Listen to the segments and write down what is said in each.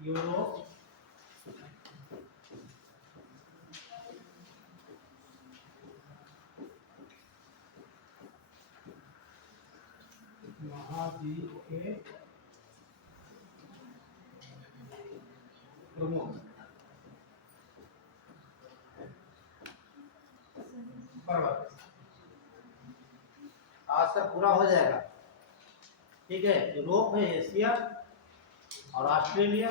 Europe महाद्वीप के प्रमुख पर्वत। आज तक पूरा हो जाएगा। ठीक है, यूरोप है, एशिया और ऑस्ट्रेलिया।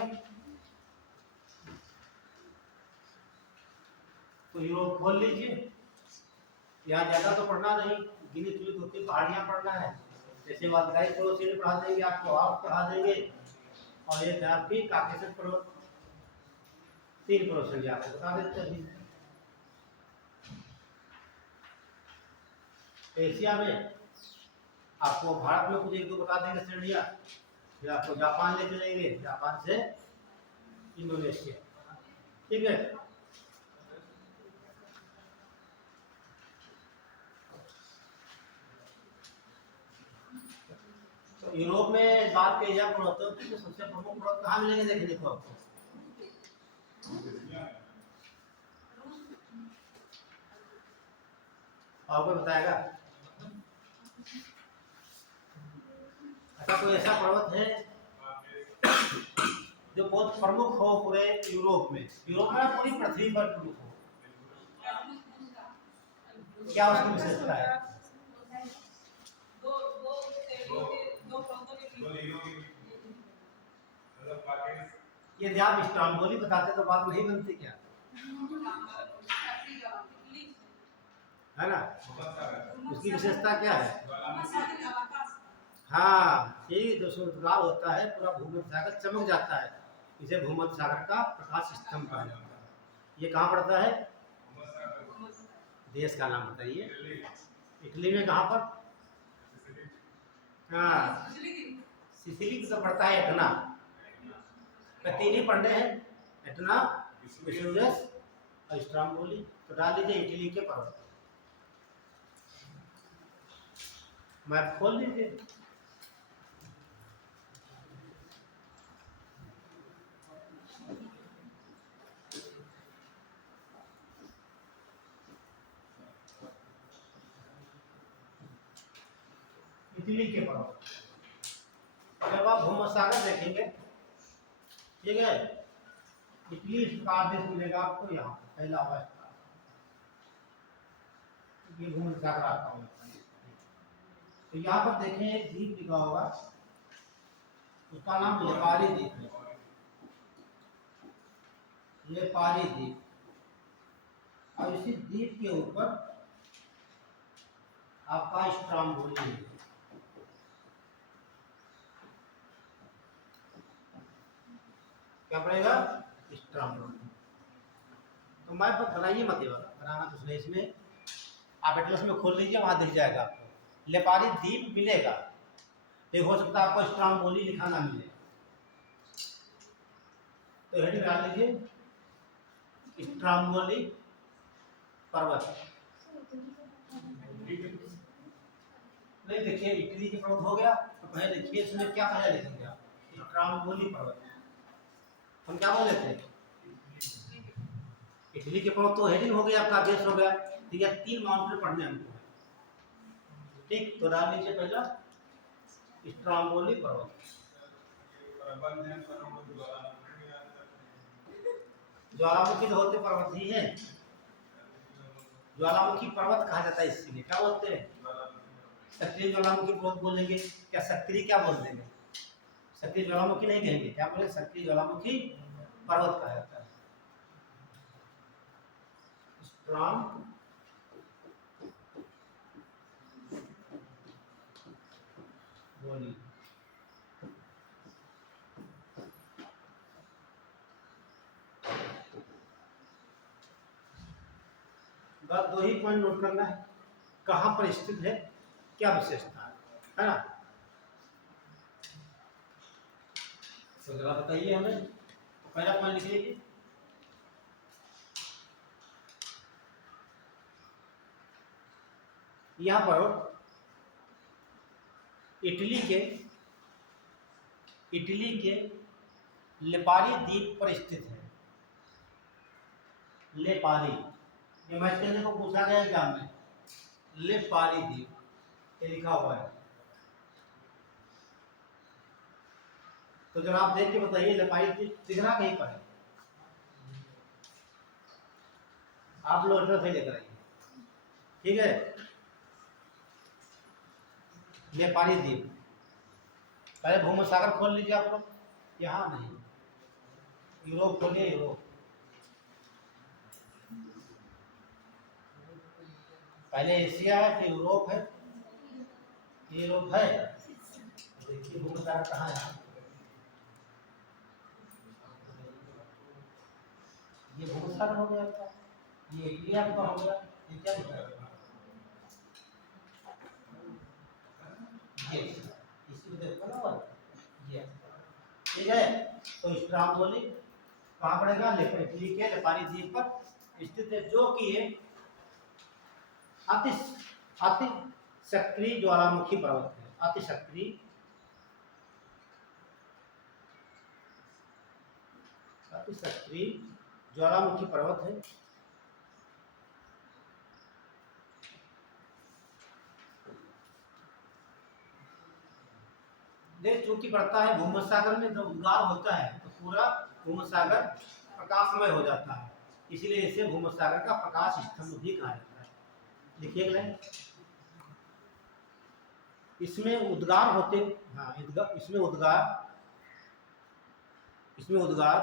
तो यूरोप खोल लीजिए। यहाँ ज्यादा तो पढ़ना नहीं, गिनी चुनी दो तीन पहाड़ियाँ पढ़ना है। जैसे वालदाई पड़ोसी पढ़ा देंगे, आपको आप पढ़ा देंगे, और ये आपकी काकेशस पर्वत 3% आपको बता देते हैं। एशिया में आपको भारत में कुछ एक दो बता देंगे श्रेणियाँ, फिर आपको जापान ले चलेंगे, जापान से इंडोनेशिया। ठीक है, तो यूरोप में बात की जाए पर्वतों की, तो सबसे प्रमुख पर्वत कहाँ मिलेंगे देखिए, देखो आपको आपको बताएगा। अच्छा, कोई ऐसा पर्वत है जो बहुत प्रमुख हो पूरे यूरोप में? यूरोप में पूरी पृथ्वी पर प्रमुख हो, क्या उसकी विशेषता है? यदि आप इस्तांबुल बताते तो बात नहीं बनती क्या, है ना? उसकी विशेषता क्या है? हाँ, ठीक, जो सूर्यप्रकाश होता है पूरा भूमध्य सागर चमक जाता है, इसे भूमध्य सागर का प्रकाश स्तंभ कहा जाता है। ये कहाँ पड़ता है? देश का नाम बताइए। इटली में कहाँ पर? हाँ, सिसिली तो पड़ता है एटना। तीन ही पढ़ने हैं, एटना, वेसुवियस और स्ट्रोम्बोली। तो डाल दीजिए इटली के पर्वत, मैप खोल लीजिए। इटली के पर्वत, जब आप भूमध्य सागर देखेंगे, ठीक है, इटली का देश मिलेगा आपको यहाँ पहला हुआ, ये भूमध्य सागर आता हूँ। तो यहाँ पर देखें एक द्वीप लिखा होगा, उसका नाम लेपारी द्वीप है, लेपारी द्वीप। और इसी द्वीप के ऊपर आपका स्ट्रोम्बोली है। क्या पड़ेगा? स्ट्रोम्बोली। तो मैं बनाइए मत, ये वाला बनाना कुछ नहीं इसमें, आप एटलस में खोल लीजिए, वहां दिख जाएगा आपको लेपारी द्वीप मिलेगा। ये हो सकता है आपको स्ट्रोम्बोली लिखा ना मिले, तो हेडिंग डाल लीजिए स्ट्रोम्बोली पर्वत। नहीं, देखिए इटली के पर्वत हो गया, तो पहले देखिए इसमें क्या पहले लिखेंगे आप, स्ट्रोम्बोली पर्वत। हम क्या बोले थे? इटली के पर्वत तो हेडिंग हो गया, आपका देश हो गया। ठीक है, 3 माउंटेन पढ़ने हमको। ठीक, तो डाल लीजिए पहला स्ट्रोम्बोली पर्वत। ज्वालामुखी तो होते पर्वत ही है, ज्वालामुखी पर्वत कहा जाता है, इसीलिए क्या बोलते हैं? सक्रिय ज्वालामुखी पर्वत बोलेंगे, क्या सक्रिय क्या बोल देंगे? सक्रिय ज्वालामुखी नहीं कहेंगे, क्या बोले? सक्रिय ज्वालामुखी पर्वत कहा जाता है। स्ट्रोम्बोली बस 2 ही पॉइंट नोट करना है, कहाँ पर स्थित है, क्या विशेषता है ना? तो जरा बताइए हमें। तो पहला पॉइंट लिख लीजिए, यहाँ पर इटली के लेपारी द्वीप पर स्थित है। लेपारी, ये मैथ के को पूछा गया एग्जाम में। लेपारी द्वीप ये लिखा हुआ है, तो जरा आप देख के बताइए लेपारी द्वीप दिख रहा कहीं पर है? आप लोग एड्रेस ही लेकर आइए, ठीक है। लेपारी द्वीप, पहले भूमध्य खोल लीजिए आप लोग, यहाँ नहीं, यूरोप खोलिए, यूरोप। पहले एशिया है फिर यूरोप है, ये यूरोप है। देखिए भूमध्य कहाँ है, ये भूमध्य हो गया था, ये इंडिया का हो गया, ये क्या लिखा है? ये इसी को देखो ना, ये ठीक है। तो स्ट्राम्बोली कहाँ पड़ेगा? लिखे लेपारी द्वीप पर स्थित है, जो कि अति अति सक्रिय ज्वालामुखी पर्वत है। अति सक्रिय ज्वालामुखी पर्वत है। देश चूंकि पड़ता है भूमध्य सागर में, जब उद्गार होता है तो पूरा भूमध्य सागर प्रकाशमय हो जाता है, इसलिए इसे भूमध्य सागर का प्रकाश स्तंभ भी कहा जाता है। लिखिए लाइन, इसमें उद्गार होते, हाँ इसमें उद्गार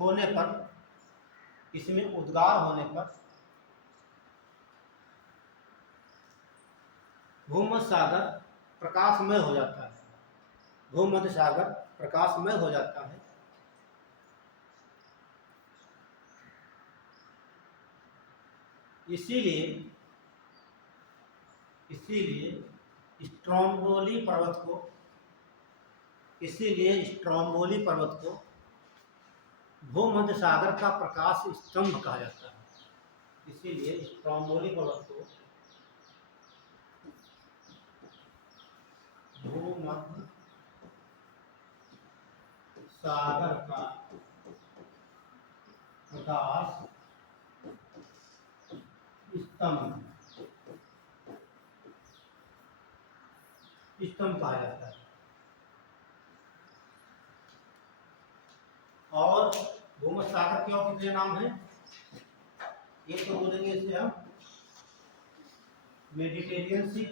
होने पर, इसमें उद्गार होने पर भूमध्य सागर प्रकाशमय हो जाता है। भूमध्य सागर प्रकाशमय हो जाता है, इसीलिए स्ट्रोम्बोली पर्वत को भूमध्य सागर का प्रकाश स्तंभ कहा जाता है। इसीलिए स्ट्रोम्बोली पर्वत को भूमध्य सागर का प्रकाश स्तंभ कहा जाता है। और भूमध्य सागर के और कितने नाम हैं? एक तो बोलेंगे इसे हम मेडिटेरियन सी,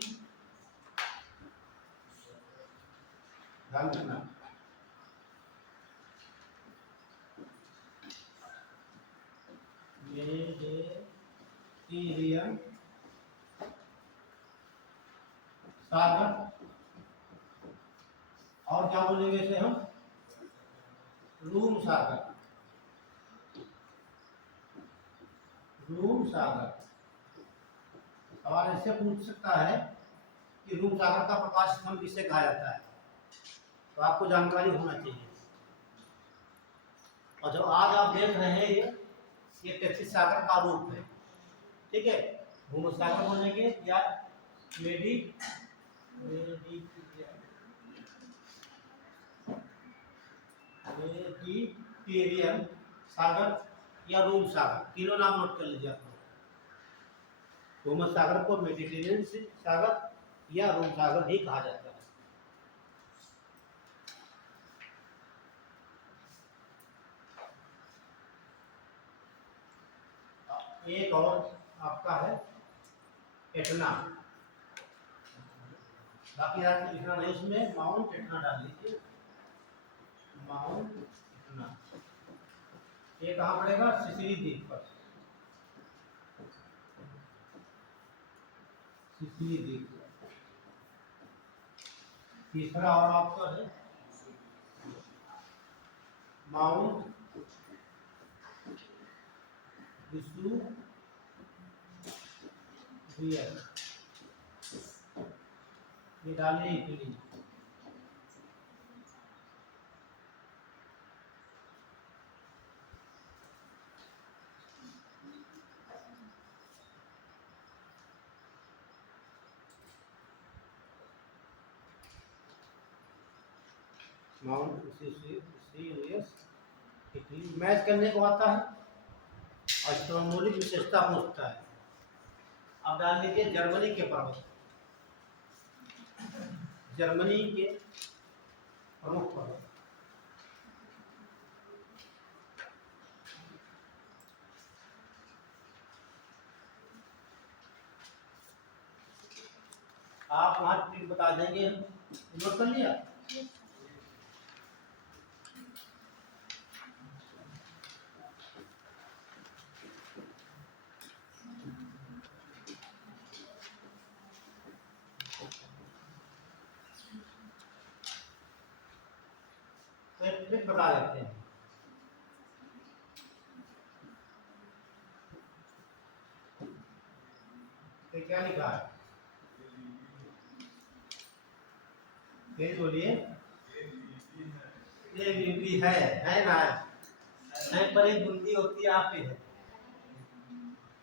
ध्यान रखना, मेडिटेरियन सागर, और क्या बोलेंगे इसे हम? रूम सागर। सवाल ऐसे पूछ सकता है कि रूम सागर का प्रकाश स्तंभ किसे कहा जाता है, तो आपको जानकारी होना चाहिए। और जो आज आप देख रहे हैं ये टेक्सिस सागर का रूप है, ठीक है। भूमध्य सागर बोलेंगे या मेडिटेरियन सागर या रूम सागर, तीनों नाम नोट कर लीजिए आप। भूमध्य सागर को मेडिटेरियन सागर या रूम सागर भी कहा जाता है। एक और आपका है एटना, बाकी आपको लिखना नहीं, उसमें माउंट एटना डाल लीजिए, माउंट एटना। ये कहाँ पड़ेगा? सिसिली द्वीप पर, सिसिली द्वीप। तीसरा और आपका है माउंट वेसुवियस, ये डालिए Italy. Mount serious Italy match करने को आता है और स्ट्रोमोलिक विशेषता पूछता है। अब डाल लीजिए जर्मनी के पर्वत, जर्मनी के प्रमुख पर्वत। आप वहां ट्रिक बता देंगे, नोट कर लिया। तो एक ट्रिक बता देते हैं। तो क्या लिखा है, तेज बोलिए। ये बीबी है ना, है पर एक बुंदी होती है, यहाँ पे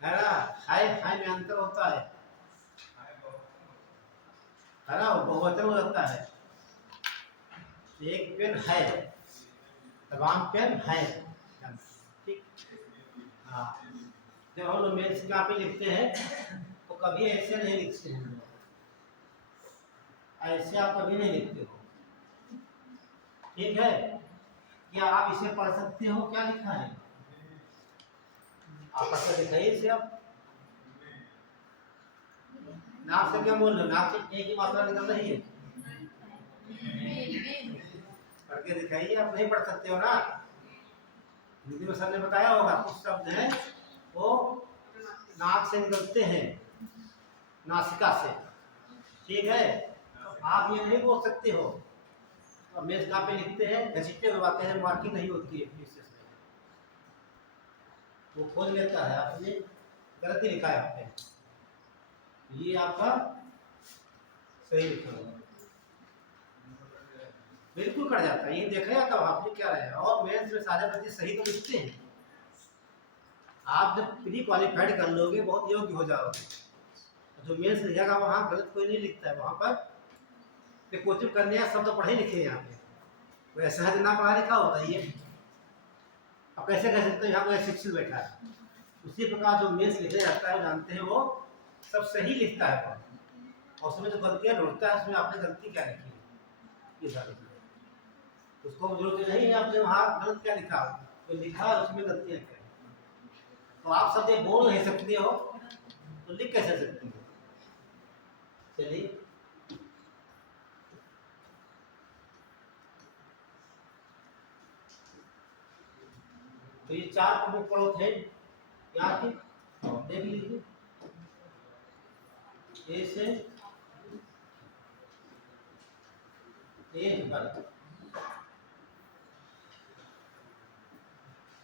है ना, है में अंतर होता है ना, बहुवचन हो जाता है। एक पेन है, तमाम पेन है, ठीक। हाँ, जब हम लोग मेंस का पे लिखते हैं तो कभी ऐसे नहीं लिखते हैं, ऐसे आप कभी नहीं लिखते हो, ठीक है। क्या आप इसे पढ़ सकते हो, क्या लिखा है, आप पढ़ कर दिखाइए इसे। आप नाक से क्या बोल रहे हो, नाक से एक ही मात्रा निकल रही है, पढ़ के दिखाइए। आप नहीं पढ़ सकते हो ना, हिंदी में सर ने बताया होगा, कुछ शब्द हैं वो नाक से निकलते हैं, नासिका से, ठीक है। तो आप ये नहीं बोल सकते हो। तो मेज कहाँ पे लिखते हैं, घसीटते हुए आते हैं, मार्किंग नहीं होती है, वो खोज लेता है आपने गलती लिखा है आपने, ये आपका सही लिखा होगा, बिल्कुल कट जाता है। ये देखा जाता है आपने क्या रहा, और मेंस में सारे बच्चे सही तो लिखते हैं। आप जब प्री क्वालिफाइड कर लोगे, बहुत योग्य हो जाओगे। जो मेंस लिखेगा वहाँ गलत कोई नहीं लिखता है, वहाँ पर कोचिंग करने सब तो पढ़े लिखे हैं यहाँ पे, वो ऐसा है ना पढ़ा लिखा होता है ये। अब कैसे कह सकते हो यहाँ कोई शिक्षित बैठा है, उसी प्रकार जो मेंस लिखा जाता है जानते हैं वो सब सही लिखता है, और उसमें जो गलतियाँ ढूंढता है उसमें आपने गलती क्या लिखी है, ये सारी चीज़ें उसको जरूरत नहीं है आपने वहाँ गलत क्या लिखा, तो लिखा है उसमें गलतियाँ क्या। तो आप सब ये बोल नहीं सकते हो तो लिख कैसे सकते हो। चलिए, तो ये चार प्रमुख पर्वत है यहाँ के, देख लीजिए। ए से पर,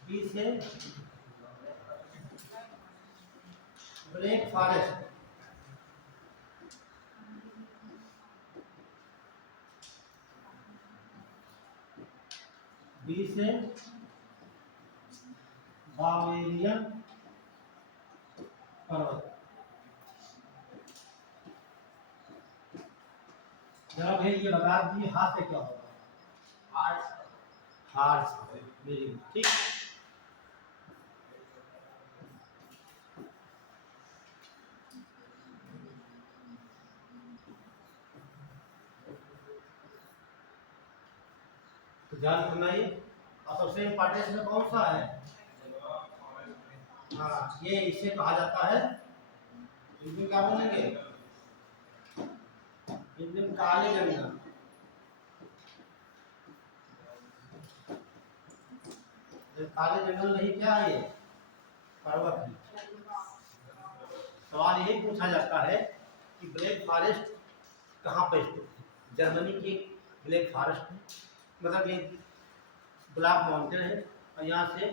बी से ब्लैक फॉरेस्ट, बी से बावेरियन पर्वत। जरा भाई ये बता दीजिए हाथ से क्या होगा, हार्ट वेरी गुड, ठीक। तो ध्यान रखना ये, और सबसे इम्पोर्टेंट में कौन सा है, हाँ ये इसे कहा जाता है, हिंदी क्या बोलेंगे, हिंदी में काली जमीन। काले जंगल नहीं, क्या है ये, पर्वत है। सवाल यही पूछा जाता है कि ब्लैक फॉरेस्ट कहाँ पर स्थित है, जर्मनी की ब्लैक फॉरेस्ट है, मतलब ये ब्लैक माउंटेन है, और यहाँ से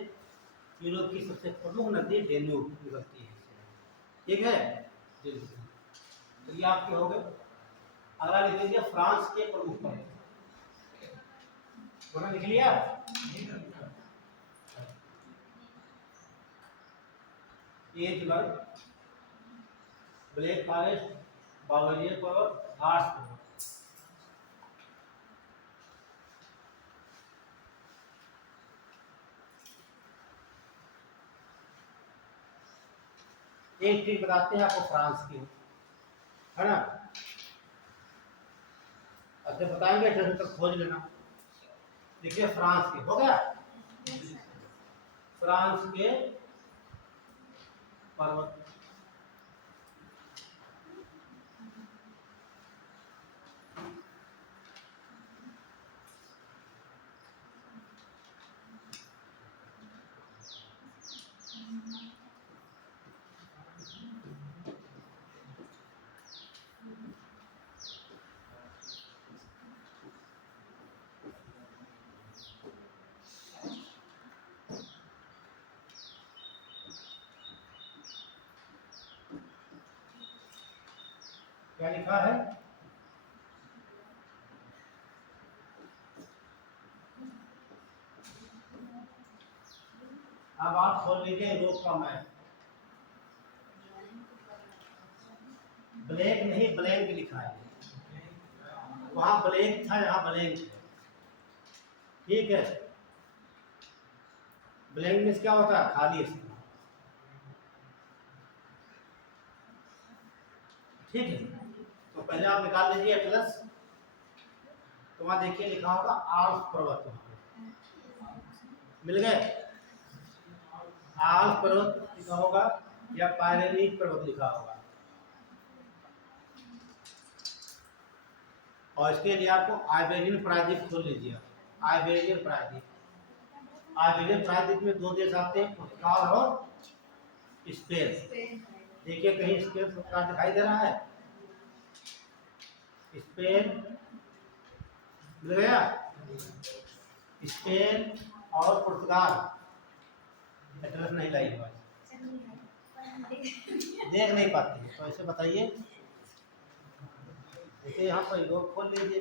यूरोप की सबसे प्रमुख नदी डेन्यूब निकलती है, ठीक है। तो ये आपके हो गए। अगला लिख लीजिए फ्रांस के प्रमुख पर्वत, लिख लिया। एजबर्ग, ब्लैक फॉरेस्ट, बावरियर पर्वत, हार्स पर्वत। एक ट्रिक बताते हैं आपको फ्रांस की, है ना। अच्छा बताएंगे फिर तक खोज लेना। देखिए फ्रांस के हो गया, फ्रांस के पर्वत, क्या लिखा है? अब आप खोल लीजिए यूरोप का मैप। ब्लैक नहीं ब्लैंक लिखा है, वहां ब्लैंक था यहाँ ब्लैंक है, ठीक है। ब्लैंक में क्या होता है? खाली स्थान, ठीक है। तो पहले आप निकाल लीजिए एटलस। तो वहां देखिए लिखा होगा आल्प्स पर्वत, मिल गए। आल्प्स पर्वत लिखा होगा या पायरेनीज पर्वत लिखा होगा। और इसके लिए आपको आइबेरियन प्रायद्वीप खोल लीजिए। आइबेरियन प्रायद्वीप, आइबेरियन प्रायद्वीप में दो देश आते हैं, पुर्तगाल और स्पेन। देखिए कहीं स्पेन पुर्तगाल दिखाई दे रहा है? स्पेन मिल गया, स्पेन और पुर्तगाल। एड्रेस नहीं लाई हुआ, देख नहीं पाती है, तो ऐसे बताइए। देखिए यहाँ पर यूरोप खोल लीजिए,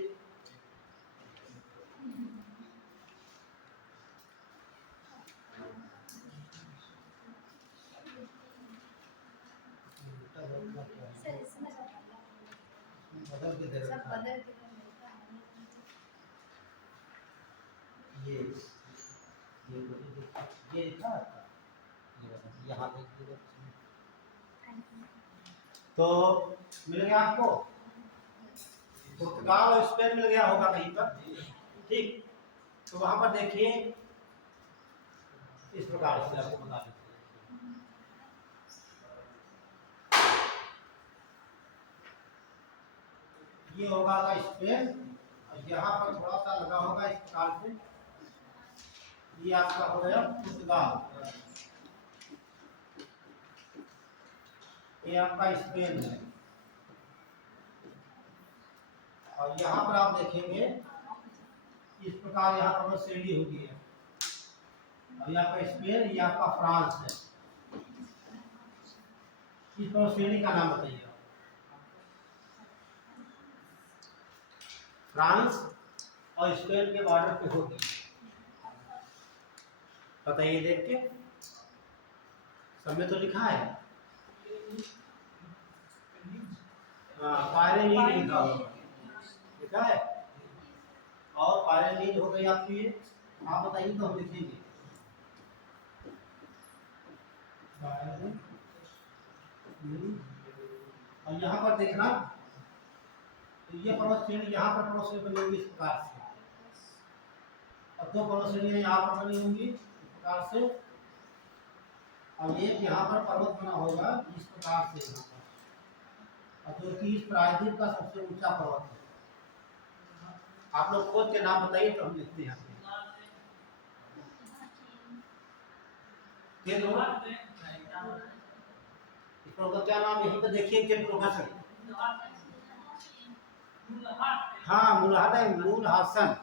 बदल के दे रखा है। ये लिखा है, यहाँ देखिए। तो मिल गया आपको, पुर्तगाल और स्पेन मिल गया होगा कहीं पर, ठीक। तो वहां पर देखिए इस प्रकार से आपको बता देते हैं। ये होगा स्पेन, और यहाँ पर थोड़ा सा लगा होगा इस प्रकार से, ये आपका हो गया पुर्तगाल, ये आपका स्पेन है। और यहाँ पर आप देखेंगे इस प्रकार यहाँ पर श्रेणी होगी है, और यहाँ पर स्पेन, ये आपका फ्रांस है। इस पर श्रेणी का नाम बताइए। फ्रांस और स्पेन के बॉर्डर पे होगी, बताइए देख के। सब में तो लिखा है, पायरेनीज लिखा होगा, लिखा है। और पायरेनीज हो गई आपकी ये, आप बताइए तो हम लिखेंगे। और यहाँ पर देखना, तो ये पर्वत श्रेणी यहाँ पर पर्वत श्रेणी बनी होगी इस प्रकार से, और दो पर्वत श्रेणियाँ यहाँ पर बनी होंगी इस प्रकार से, और एक यहाँ पर पर्वत बना होगा इस प्रकार से यहाँ पर, और जो कि इस प्रायद्वीप का सबसे ऊंचा पर्वत है। आप लोग खोज के नाम बताइए तो हम लिखते हैं। इसका क्या नाम, यहीं पर देखिए के प्रोफेसर, हाँ मुल्हाद है, मूल हासन।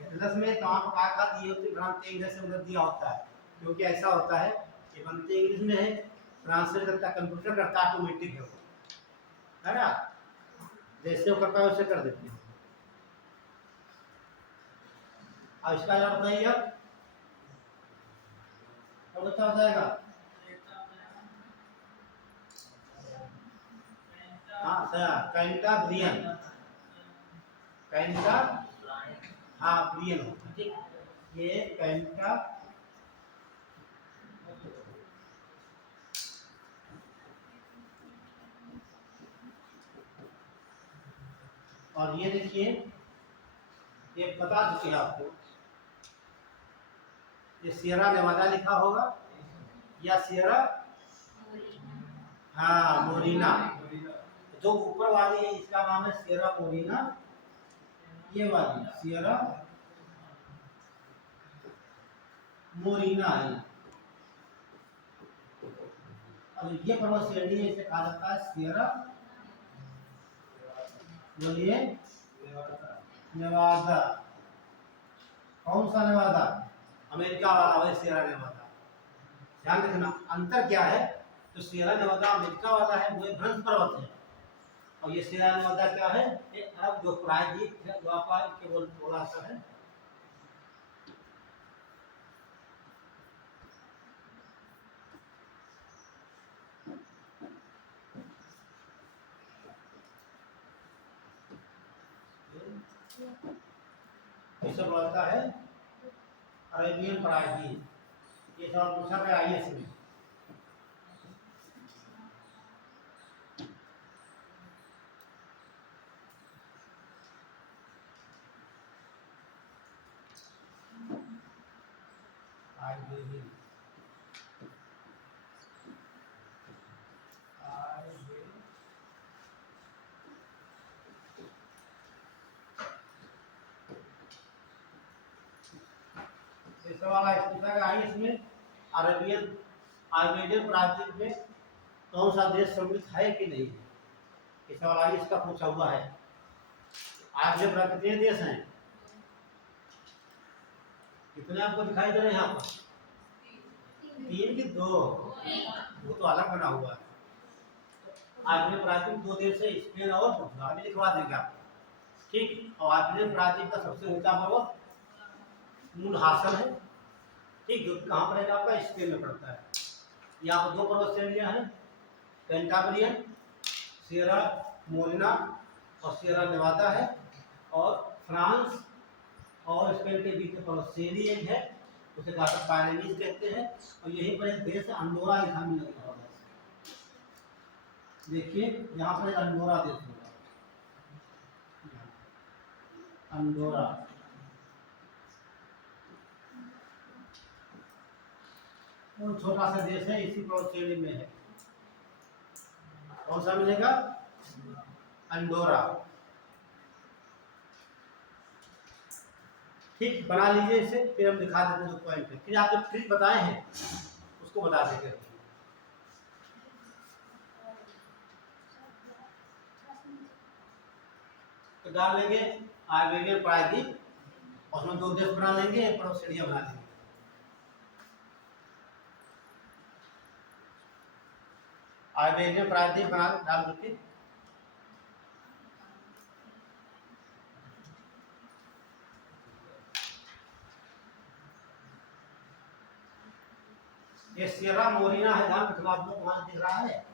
एटलस में तो आप का दिए होते भ्रांति इंग्लिश से उधर दिया होता है, क्योंकि ऐसा होता है कि बनते इंग्लिश में है, ट्रांसलेट करता कंप्यूटर करता ऑटोमेटिक है ना, जैसे वो करता है वैसे कर देते हैं। अब इसका जवाब बताइए अब, तो अच्छा हो जाएगा। हाँ सर, कैंटाब्रियन, कैंटा, हाँ ब्रियन होगा, ठीक। ये कैंटा, और ये देखिए, ये बता चुके हैं आपको, ये सियरा नेवादा लिखा होगा या सियरा, हाँ मोरिना। जो ऊपर वाली है इसका नाम है सियरा मोरिना, ये वाली सियरा मोरिना है। अब ये पर्वत श्रेणी है, इसे कहा जाता है सियरा, बोलिए, नेवादा। कौन सा नेवादा? अमेरिका वाला वही सियरा नेवादा। ध्यान रखना अंतर क्या है, तो सियरा नेवादा अमेरिका वाला है, वो भ्रंश पर्वत है, और ये सियरा नेवादा क्या है, ये अरब जो प्रायद्वीप है, व्यापार केवल थोड़ा सा है। ये सब बोलता है अरेबियन प्रायद्वीप, ये सब पूछा गया आईएएस में। सवाल आईएएस में अरेबियन आर्मेनियन प्रायद्वीप में कौन सा देश सम्मिलित है कि नहीं, ये सवाल आईएएस का पूछा हुआ है। आज जब कितने देश हैं, कितने आपको दिखाई दे रहे हैं यहाँ पर, 3 की 2, वो तो अलग बना हुआ है। आर्मेनियन प्रायद्वीप 2 देश है, स्पेन और पोर्चुगल, लिखवा देंगे आप, ठीक। और आर्मेनियन प्रायद्वीप का सबसे ऊंचा पर्वत मूल हासन है, ठीक, जो कहाँ पर है आपका, स्पेन में पड़ता है। यहाँ पर 2 पर्वत श्रेणियाँ हैं, कैंटाब्रियन, सियरा मोरिना और सियरा नेवादा है, और फ्रांस और स्पेन के बीच में पर्वत श्रेणी एक है, उसे पायरेनीज कहते हैं, और यहीं पर एक देश अंडोरा लिखा मिल रहा है, देखिए यहाँ पर एक अंडोरा देश होगा, अंडोरा, और छोटा सा देश है, इसी पर्वत श्रेणी में है। कौन सा मिलेगा, अंडोरा, ठीक। बना लीजिए इसे, फिर हम दिखा देते हैं जो पॉइंट है, फिर आप जो ट्रिक बताए हैं उसको बता देंगे। तो डाल लेंगे आर्मेनियन प्रायद्वीप, और उसमें 2 देश बना लेंगे, एक पर्वत श्रेणियां बना लेंगे। आर्मेनियन प्रायद्वीप बना डाल देते, ये सियरा मोरिना है, ध्यान रखना आप लोग, वहां दिख रहा है,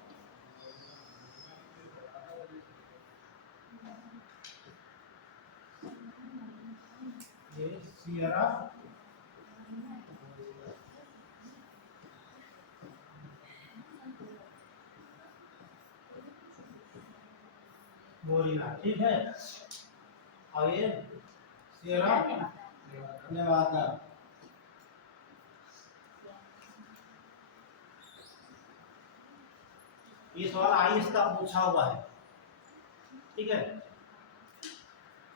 ये सियरा मोरिना, ठीक है, और ये सियरा नेवादा। ये सवाल आईएएस का पूछा हुआ है, ठीक है।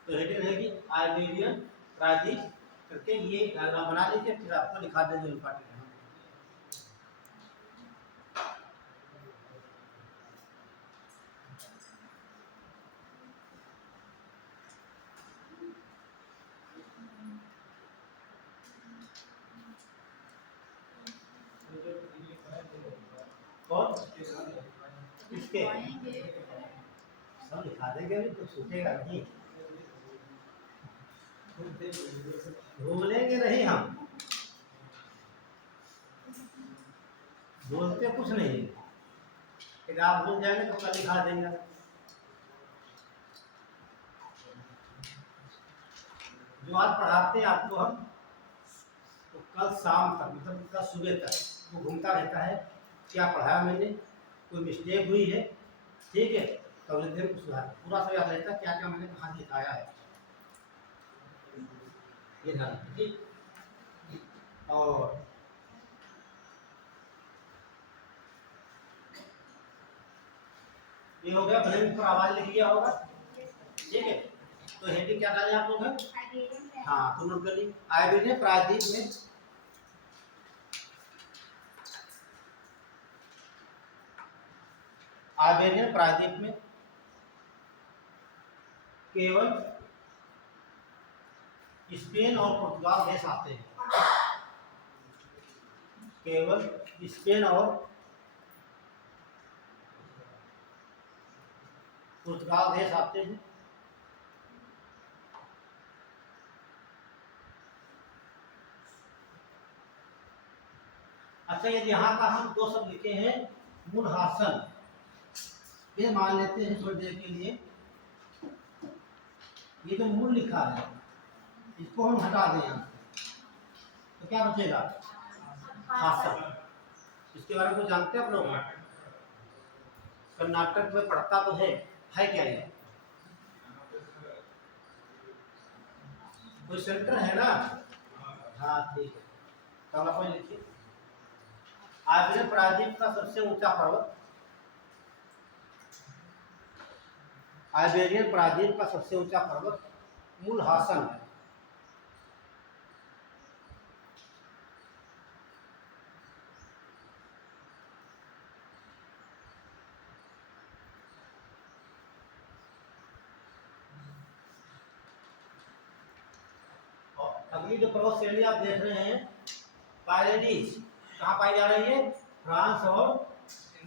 तो हेडिंग रहेगी आर्मेनियन प्रायद्वीप करके, ये डायग्राम बना लीजिए, फिर आपको दिखा दें जो इम्पोर्टेंट है। कौन किसके, सब दिखा देंगे, अभी तो छूटेगा नहीं, भूलेंगे नहीं हम, बोलते कुछ नहीं, फिर आप भूल जाएंगे तो कल दिखा देंगे। जो आज पढ़ाते हैं आपको हम, तो कल शाम तक मतलब कल सुबह तक वो घूमता रहता है, क्या पढ़ाया मैंने, कोई मिस्टेक हुई है, ठीक है, तो अगले दिन को सुधार पूरा सब याद रहता है क्या क्या मैंने कहाँ दिखाया है, ये ध्यान रखिए, ठीक। और ये हो गया, भले पर आवाज लिख लिया होगा, ठीक है। तो हेडिंग क्या डाले आप लोग हैं? हाँ, तो नोट कर ली। आइबेरियन प्रायद्वीप में आइबेरियन प्रायद्वीप में केवल स्पेन और पुर्तगाल देश आते हैं, केवल स्पेन और पुर्तगाल देश आते हैं। अच्छा, यदि यहाँ का हम दो शब्द लिखे हैं मूलहासन, ये मान लेते हैं थोड़ी देर के लिए, ये जो मूल लिखा है इसको हम हटा दें यहाँ से, तो क्या बचेगा? हासन। इसके बारे में कुछ जानते हैं आप लोग? कर्नाटक में पढ़ता तो है क्या ये? कोई सेंटर है ना? हाँ ठीक है, तो आप लिखिए। आइबेरियन प्रायद्वीप का सबसे ऊंचा पर्वत, आइबेरियन प्रायद्वीप का सबसे ऊंचा पर्वत मूलहासन है। अगली जो पर्वत श्रेणी आप देख रहे हैं पायरेनीज, कहाँ पाई जा रही है? फ्रांस और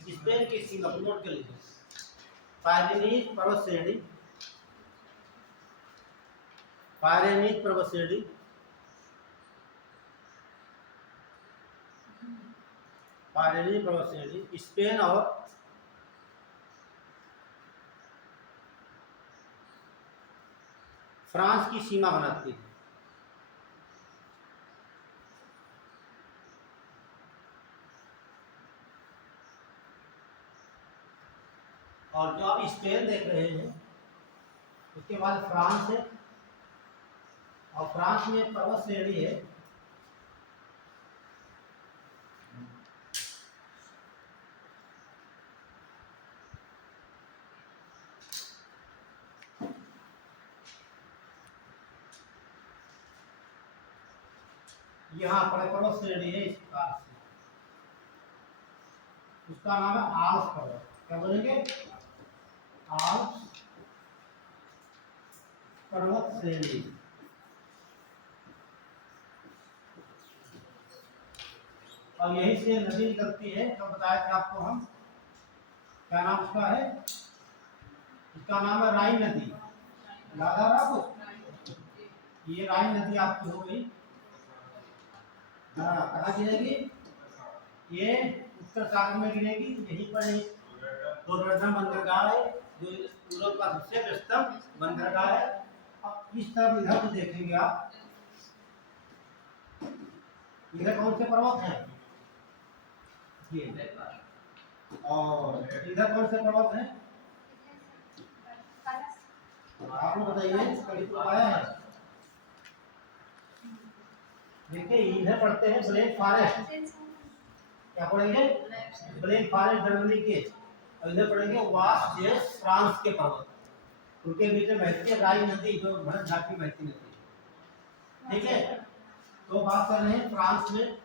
स्पेन की सीमा पर, नोट कर लीजिए। पायरेनीज पर्वत श्रेणी, पायरेनीज पर्वत श्रेणी पायरेनीज पर्वत श्रेणी स्पेन और फ्रांस की सीमा बनाती है। और जो आप स्पेन देख रहे हैं उसके बाद फ्रांस है, और फ्रांस में पर्वत श्रेणी है यहाँ पर, पर्वत श्रेणी है इस प्रकार से, उसका नाम है आल्प्स पर्वत। क्या बोलेंगे? आल्प्स पर्वत श्रेणी। और यही से नदी निकलती है, तो बताया था आपको हम, क्या नाम उसका है? इसका नाम है राइन नदी। याद आ रहा आपको? ये राइन नदी आपकी हो गई। हाँ, कहाँ गिरेगी? ये उत्तर सागर में गिरेगी, यहीं पर रोटरडम बंदरगाह है जो यूरोप का सबसे व्यस्तम बंदरगाह है। अब इस तरफ इधर को देखेंगे आप, इधर कौन से पर्वत हैं? ये। और इधर कौन से पर्वत हैं? आप लोग बताइए, कभी तो आया है? देखिए, इधर पढ़ते हैं ब्लैक फॉरेस्ट, क्या पढ़ेंगे? ब्लैक फॉरेस्ट जर्मनी के, और इधर पढ़ेंगे वास्ट जेस फ्रांस के पर्वत, उनके बीच में बहती है राइन नदी, जो भरत घाट की बहती नदी। ठीक है, तो बात कर रहे हैं फ्रांस में,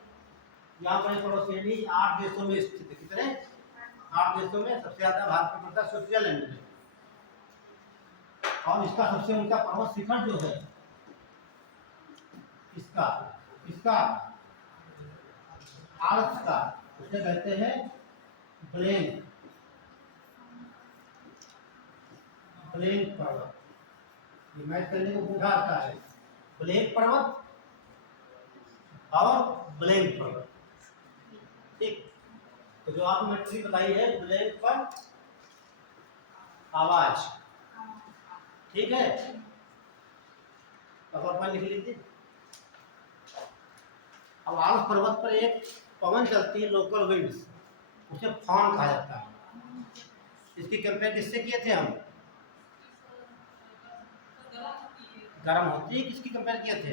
यहाँ पर पर्वत श्रेणी 8 देशों में स्थित है। कितने? 8 देशों में। सबसे ज्यादा भारत में पड़ता है स्विट्जरलैंड में, और इसका सबसे ऊंचा पर्वत शिखर जो है इसका आल्प्स का, उसे कहते हैं ब्लैंक पर्वत। ये मैच करने को बूढ़ा आता है, ब्लैंक पर्वत और ब्लैंक पर्वत। ठीक, तो जो आपने मैट्रिक बताई है ब्लैंक पर आवाज, ठीक है। और पॉइंट लिख लीजिए। अब आल्प्स पर्वत पर एक पवन चलती है, लोकल विंड्स, उसे फॉन कहा जाता है। इसकी कंपेयर किससे किए थे हम? गर्म होती है, किसकी कंपेयर किए थे?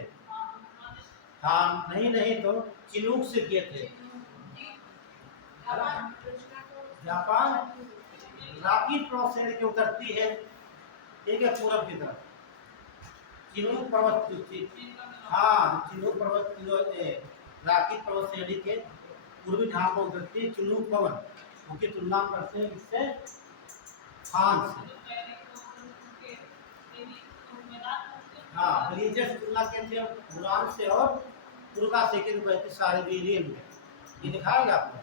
हाँ नहीं तो चिनूक से किए थे। जापान रॉकी क्रॉस से लेके उतरती है, ठीक है, पूरब की तरफ चिनूक पर्वत की। हाँ, चिनूक पर्वत की जो रॉकी पर्वत श्रेणी के पूर्वी ढाल पर उतरती है चिनूक पवन, उनकी तुलना करते हैं किससे? खान से। हाँ, रिलीजियस तुलना के थे कुरान से और दुर्गा से के रूप सारे वेरिएंट में ये दिखाएगा आपको।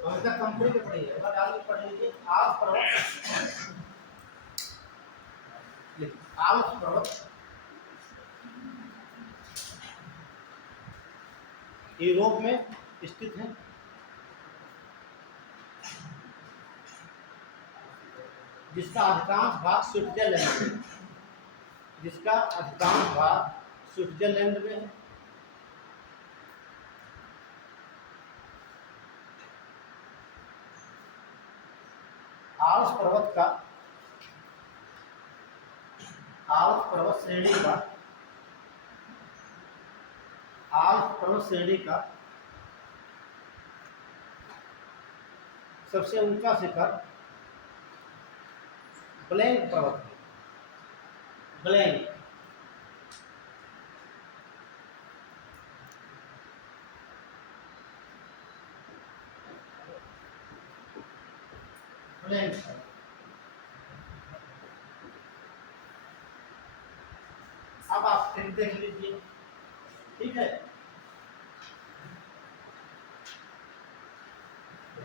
और इसका कंपनी पे पढ़िए, एक बार आगे पढ़ लीजिए। आल्प्स पर्वत, आल्प्स पर्वत यूरोप में स्थित है। जिसका अधिकांश भाग स्विट्जरलैंड में, जिसका अधिकांश भाग स्विट्जरलैंड में है। आल्प्स पर्वत का, आल्प्स पर्वत श्रेणी का, आल्प्स पर्वत श्रेणी का सबसे ऊंचा शिखर ब्लैंक पर्वत है। Blank, blank. अब आप ट्रिक देख लीजिए, ठीक है।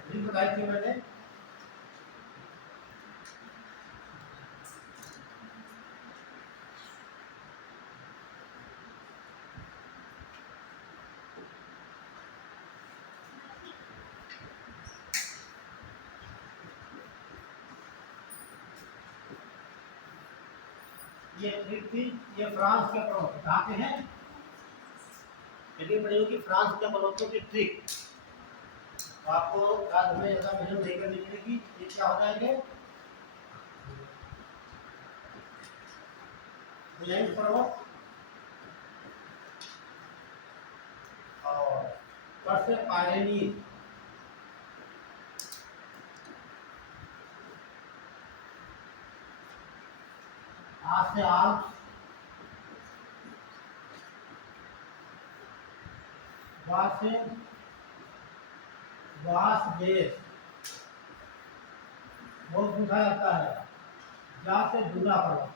ट्रिक बताई थी मैंने, ये ट्रिक थी। ये फ्रांस के पर्वत कहाँ के हैं? पड़ी होगी फ्रांस के पर्वतों की ट्रिक। तो आपको आज में ऐसा मेहनत नहीं करनी पड़ेगी। ये क्या हो जाएंगे? ब्लैंक पर्वत और पर से पायरेनीज, आज से आल्प्स, वास से वास देश बहुत पूछा जाता है। जहाँ से दूल्हा पर्वत,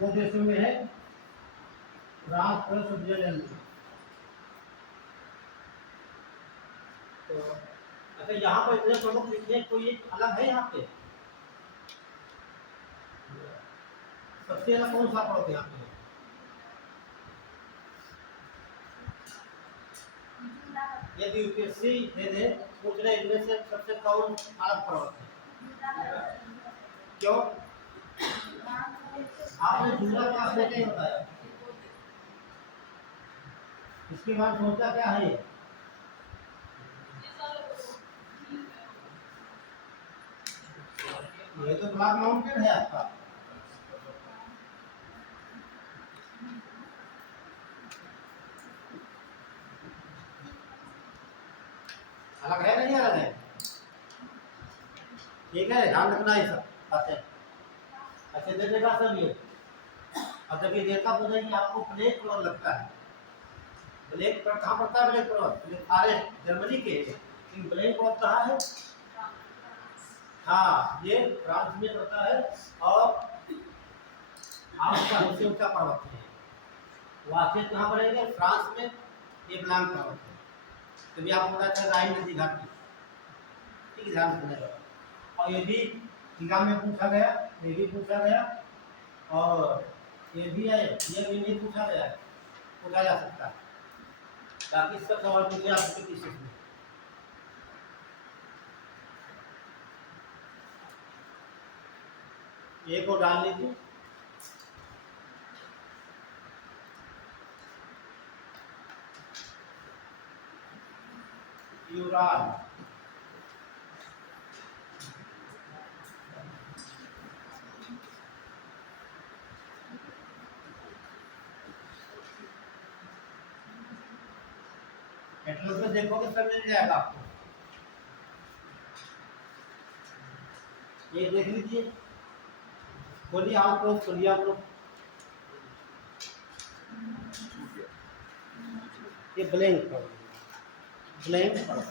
दो देशों में है, फ्रांस और स्विट्जरलैंड में। तो अच्छा, यहाँ पर इतने प्रमुख लिखने कोई एक अलग है यहाँ पे? सबसे अलग कौन सा पर्वत यहाँ पे? यदि यूपीएससी दे दे पूछ रहे इनमें से सबसे कौन अलग पर्वत है? क्यों? आपने दूसरा क्लास में नहीं बताया, इसके बाद सोचा क्या है? ये तो ब्लैक माउंटेन है आपका। अलग है नहीं अलग है? ठीक है, ध्यान रखना ये सब बातें अच्छे देखेगा सब ये। अब जब ये देखा तो नहीं आपको ब्लैक कलर लगता है। ब्लैक पर कहाँ पड़ता है? ब्लैक कलर सारे जर्मनी के, लेकिन ब्लैक कलर कहाँ है? हाँ, ये फ्रांस में पड़ता है और आल्प्स का सबसे ऊंचा पर्वत है। वासियत कहाँ पड़ेगा? फ्रांस में। ये ब्लैंक पर्वत है। तभी आपको पता है राइन नदी घाटी, ठीक है, ध्यान रखने का। और ये भी एग्जाम में पूछा गया, ये भी पूछा गया और ये भी है, ये भी नहीं पूछा गया, पूछा जा सकता है। ताकि सब सवाल पूछे आपके पीछे में। एक और डाल लीजिए। यूराल। एटलस में देखोगे सब मिल जाएगा आपको। ये देख लीजिए, खोलिए आप लोग, खोलिए आप लोग। ये ब्लैंक पढ़ो, ब्लैंक पढ़ो।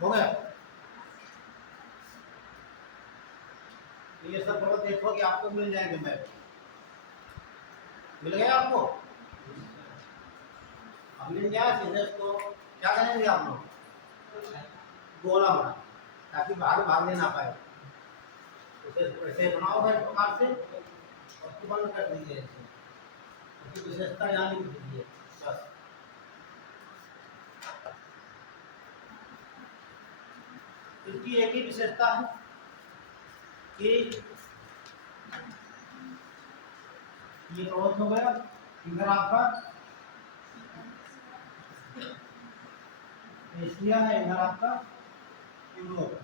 हो गया? ये सब पढ़ो, देखो कि आपको मिल जाएंगे मैप। मिल गया आपको? अब मिल गया सीधे तो क्या करेंगे आप लोग? गोला बना, ताकि बाहर भागने ना पाए। उसे ऐसे बनाओ इस प्रकार से, और उसको बंद कर दीजिए ऐसे। उसकी विशेषता यहाँ लिख दीजिए बस। इसकी एक ही विशेषता है कि ये क्रॉस हो गया, इधर आपका एशिया है, इधर आपका यूरोप।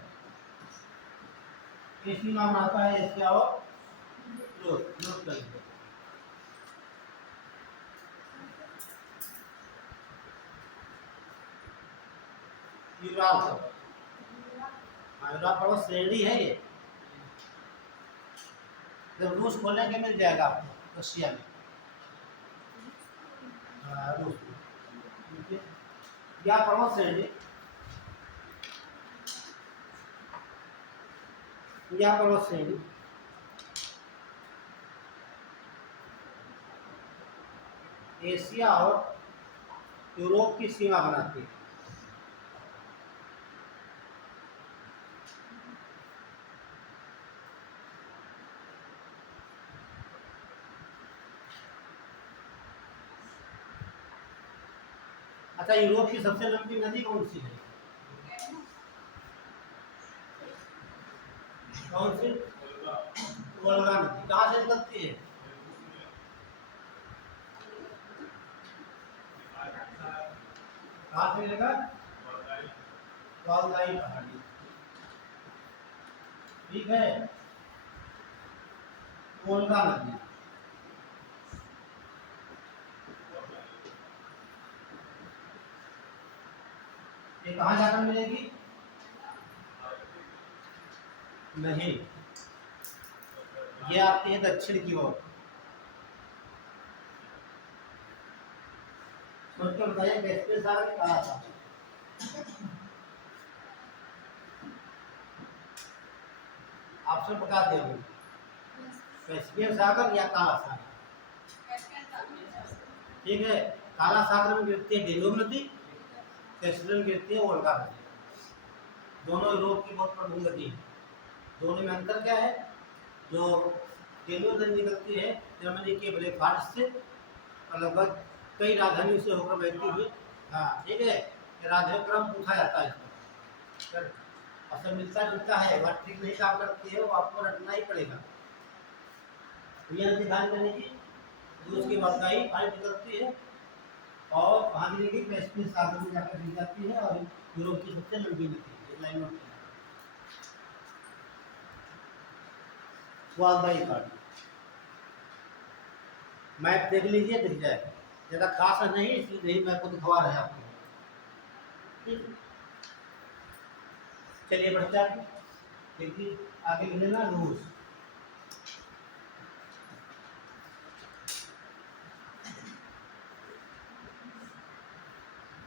एशिया नाम आता है एशिया और यूरोप। नोट कर लीजिए। यूरोप पर्वत, हाँ यूरोप पर्वत श्रेणी है ये। जब रूस खोलेंगे मिल जाएगा आपको रशिया में। रूस में या पर्वत श्रेणी, या पर्वत श्रेणी एशिया और यूरोप की सीमा बनाती है। अच्छा, यूरोप की सबसे लंबी नदी कौन सी है? कौन सी? वोल्गा नदी। कहाँ से निकलती है? कहाँ से मिलेगा? वालदाई पहाड़ी। ठीक है, वोल्गा नदी। ये कहाँ जाकर मिलेगी? नहीं, ये आती है दक्षिण की ओर। सोच कर बताइए कैस्पियन सागर कहाँ था? ऑप्शन बता दे। कैस्पियन सागर या काला सागर? ठीक है, काला सागर में गिरती है डेन्यूब नदी, कैस्पियन में गिरती है वोल्गा नदी। दोनों यूरोप की बहुत प्रमुख नदी है। दोनों में अंतर क्या है? जो डेन्यूब नदी निकलती है जर्मनी के ब्लेफार्ड से, और लगभग कई राजधानियों से होकर बहती हुई। हाँ ठीक है, राजधानी क्रम पूछा जाता है इसमें। और सब मिलता जुलता है, वह ठीक नहीं काम करती है, वो आपको रटना ही पड़ेगा। ये नदी ध्यान करने की, रूस की वालदाई पानी निकलती है और वहाँ गिरेगी, कैस्पियन सागर में जाकर गिर जाती है, और यूरोप की सबसे लंबी नदी है। लाइन नोट वालदाई पानी। मैप देख लीजिए, दिख जाएगा। ज़्यादा खास है नहीं, इसलिए नहीं मैप को दिखवा रहे हैं आपको। ठीक, चलिए बढ़ते आगे। देखिए आगे मिलेगा रूस।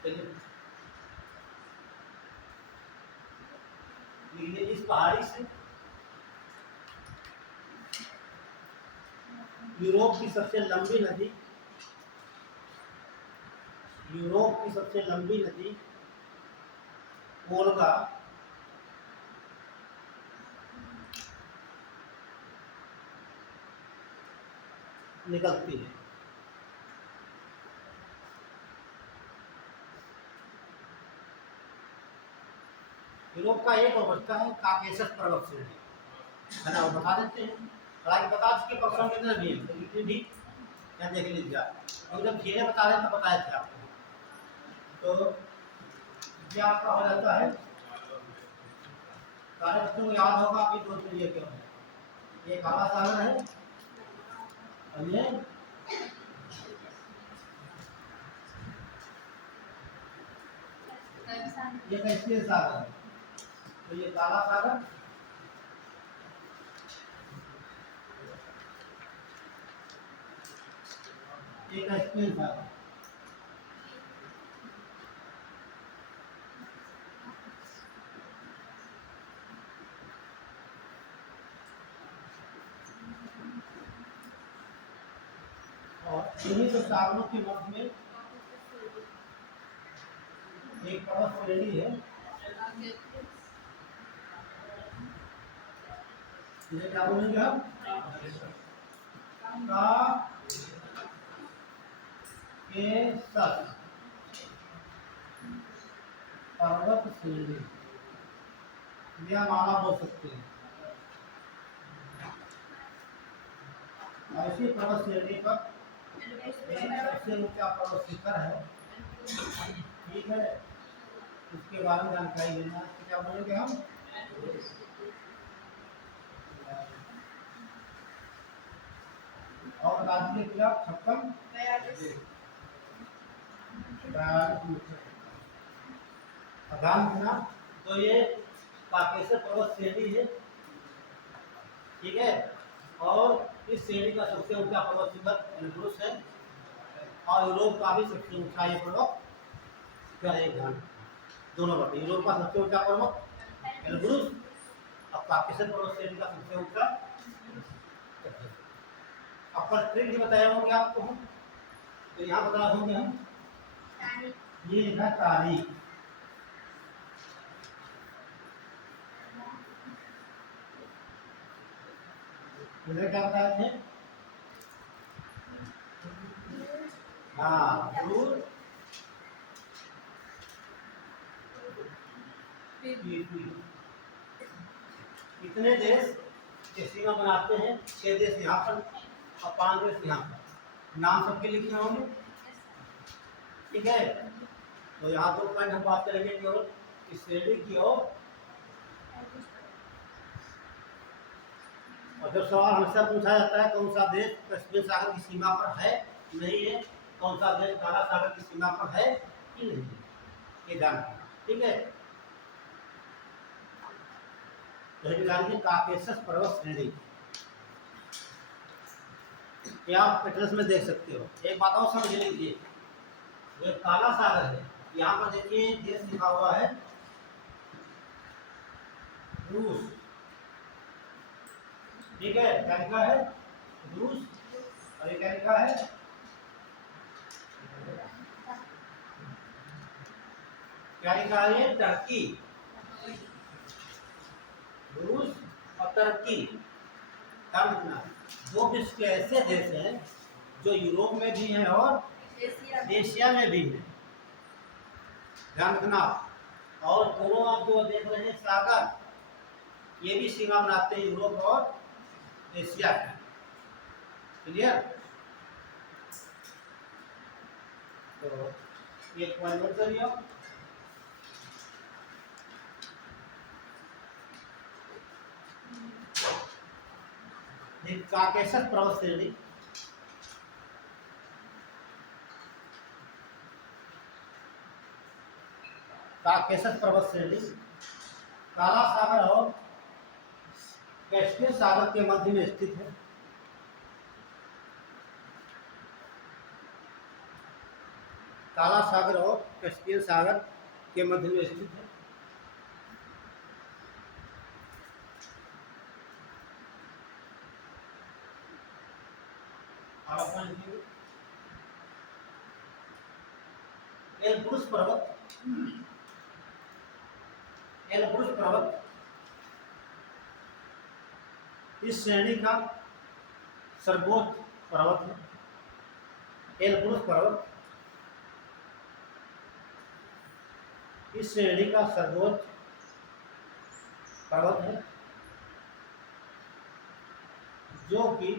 चलिए इस पहाड़ी से यूरोप की सबसे लंबी नदी, यूरोप की सबसे लंबी नदी वोल्गा निकलती है। यूरोप का एक अवस्था है काकेशस पर्वत श्रेणी, है ना, वो बता देते हैं। हालांकि बता चुके पर्सन कितने भी हैं, तो इतने भी क्या देख लीजिए आप, और जब खेले बता रहे तो बताए थे आपको। तो ये आपका हो जाता है, सारे बच्चों को याद होगा अभी दो चीजें क्यों है। ये काला सागर है और ये कैस्पियन सागर है। तो ये काला सागर, ये कैस्पियन सागर। और इन्हीं दो सागरों के मध्य में एक पर्वत श्रेणी है, ये क्या बोलेंगे हम, काकेशस पर्वत श्रेणी, या माला बोल सकते हैं। ऐसी पर्वत श्रेणी पर एक सबसे ऊंचा पर्वत शिखर है, ठीक है, उसके बारे में जानकारी देना। तो क्या बोलेंगे हम, और बता दीजिए कि आप 56 ध्यान देना। तो ये काकेशस पर्वत श्रेणी है, ठीक है, और इस श्रेणी का सबसे ऊंचा पर्वत शिखर एल्ब्रुस है, और यूरोप का भी सबसे ऊंचा ये पर्वत क्या है, ध्यान दोनों बात। यूरोप का सबसे ऊंचा पर्वत एल्ब्रुस, और काकेशस पर्वत श्रेणी का सबसे ऊंचा। अपर ट्रिक भी बताया होंगे आपको हम, तो यहाँ बता होंगे हम, ये लिखा तारीख, इधर क्या बताए थे, हाँ दूर कितने देश के सीमा बनाते हैं, 6 देश यहाँ पर और 5 देश यहाँ पर, नाम सबके लिखे होंगे, ठीक है। तो यहाँ 2 पॉइंट हम बात करेंगे केवल इस श्रेणी की ओर। और जब सवाल हमेशा पूछा जाता है कौन सा देश कैस्पियन सागर की सीमा पर है, नहीं है, कौन सा देश काला सागर की सीमा पर है कि नहीं, ये ध्यान, ठीक है। तो जानिए काकेशस पर्वत श्रेणी, ये आप एटलस में देख सकते हो। एक बात और समझ लीजिए, ये काला सागर है, यहाँ पर देखिए देश लिखा हुआ है रूस, ठीक है, क्या लिखा है, रूस, और ये क्या लिखा है, क्या लिखा है, ये टर्की, रूस और टर्की। क्या लिखना, दो विश्व के ऐसे देश हैं जो यूरोप में भी हैं और एशिया में भी हैं, ध्यान रखना। और दोनों आप जो देख रहे हैं सागर, ये भी सीमा बनाते हैं यूरोप और एशिया की, क्लियर। तो एक पॉइंट नोट करिए, काकेशस पर्वत श्रेणी, काकेशस पर्वत श्रेणी काला सागर और कैस्पियन सागर के मध्य में स्थित है। काला सागर और कैस्पियन सागर के मध्य में स्थित है। एल्ब्रुस पर्वत एलब्रुस पर्वत इस श्रेणी का सर्वोच्च पर्वत है। एलब्रुस पर्वत इस श्रेणी का सर्वोच्च पर्वत है, जो कि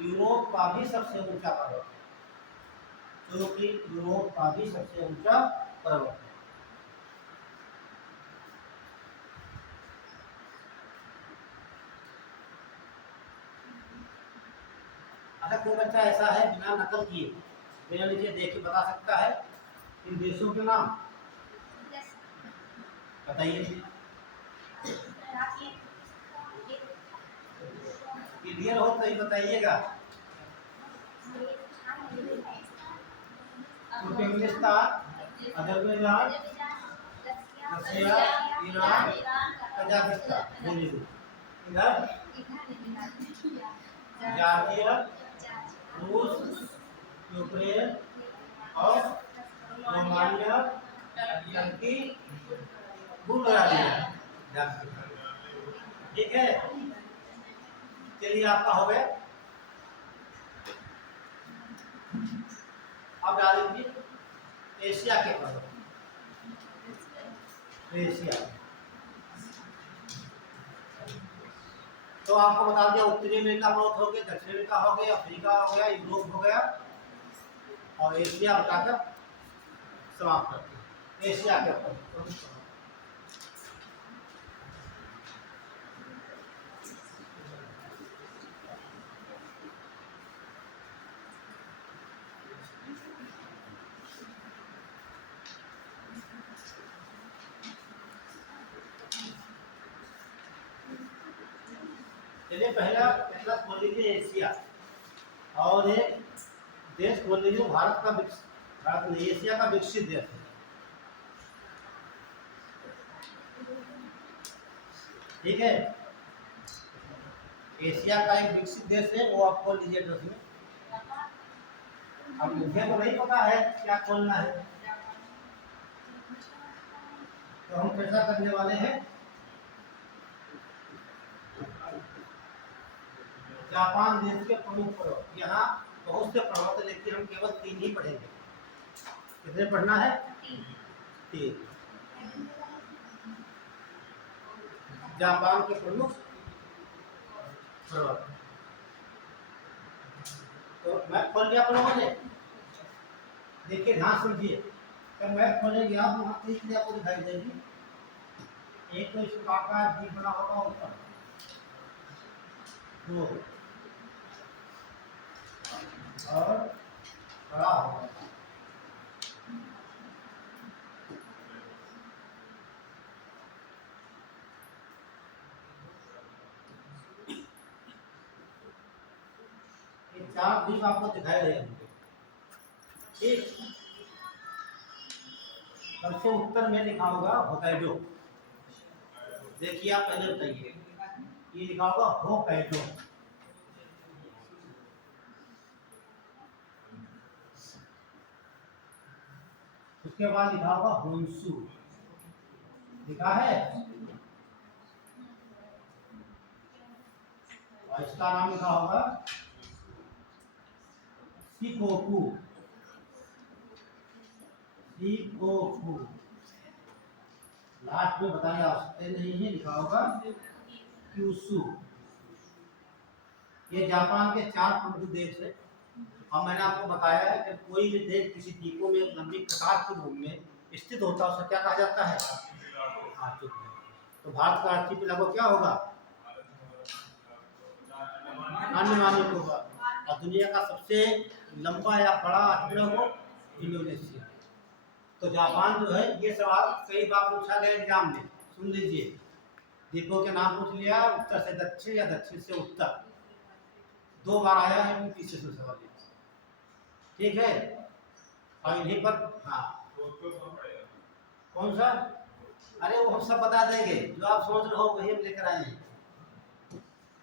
यूरोप का भी सबसे ऊंचा पर्वत है, जो कि यूरोप का भी सबसे ऊंचा पर्वत है। अगर कोई बच्चा ऐसा है बिना नकल किए, बिना नीचे देख के बता सकता है इन देशों के नाम, बताइए। क्लियर हो तो ही बताइएगा। तुर्कमेनिस्तान, अजरबैजान, रसिया, ईरान, कजाकिस्तान, इधर जॉर्जिया, रूस, यूक्रेन और रोमानिया, टर्की, बुल्गारिया। ठीक है, चलिए आपका हो गया। अब डालेंगे एशिया के पर्वत। एशिया तो आपको बता दिया, उत्तरी अमेरिका पर्वत हो गया, दक्षिण अमेरिका हो गया, अफ्रीका हो गया, यूरोप हो गया, और एशिया बताकर समाप्त करते हैं। एशिया के पर्वत चलिए, पहला एटलस खोल लीजिए एशिया, और एक देश खोल लीजिए भारत का भारत नहीं, एशिया का विकसित देश है। ठीक है, एशिया का एक विकसित देश है, वो आप खोल लीजिए एटलस में। अब मुझे तो नहीं पता है क्या खोलना है, तो हम कैसा करने वाले हैं, जापान देश के प्रमुख पर्वत। यहाँ बहुत से पर्वत है, लेकिन हम केवल 3 ही पढ़ेंगे। कितने पढ़ना है? 3। जापान के प्रमुख पर्वत। तो मैप खोल लिया आप लोगों ने? देखिए, ध्यान समझिए, जब मैप खोलेंगे आप, वहाँ 3 चीजें आपको दिखाई देगी। एक तो इस प्रकार का द्वीप बना होगा ऊपर, 2 और बड़ा होगा। ये 4 द्वीप आपको दिखाई देंगे। ठीक, सबसे उत्तर में लिखा होगा होकाइडो। देखिए, आप पहले बताइए, ये लिखा होगा होकाइडो। उसके बाद लिखा होगा होन्शु, लिखा है। और इसका नाम लिखा होगा शिकोकू। शिकोकू लास्ट में बताया सकते नहीं है, लिखा होगा क्यूशु। ये जापान के 4 प्रमुख देश है। और मैंने आपको बताया है कि कोई भी देश किसी द्वीपों में एक लंबी कतार के रूप में स्थित होता है, उसे क्या कहा जाता है? तो भारत का आर्चिपेलागो क्या होगा? अन्यमानिक होगा। और दुनिया का सबसे लंबा या बड़ा आर्चिपेलागो इंडोनेशिया। तो जापान जो है, ये सवाल कई बार पूछा गया एग्जाम में, सुन लीजिए। द्वीपों के नाम पूछ लिया, उत्तर से दक्षिण या दक्षिण से उत्तर, 2 बार आया है पीछे से सवाल। ठीक है, और इन्हीं पर, हाँ, कौन सा? अरे वो हम सब बता देंगे, जो आप सोच रहे हो वही हम लेकर आए हैं।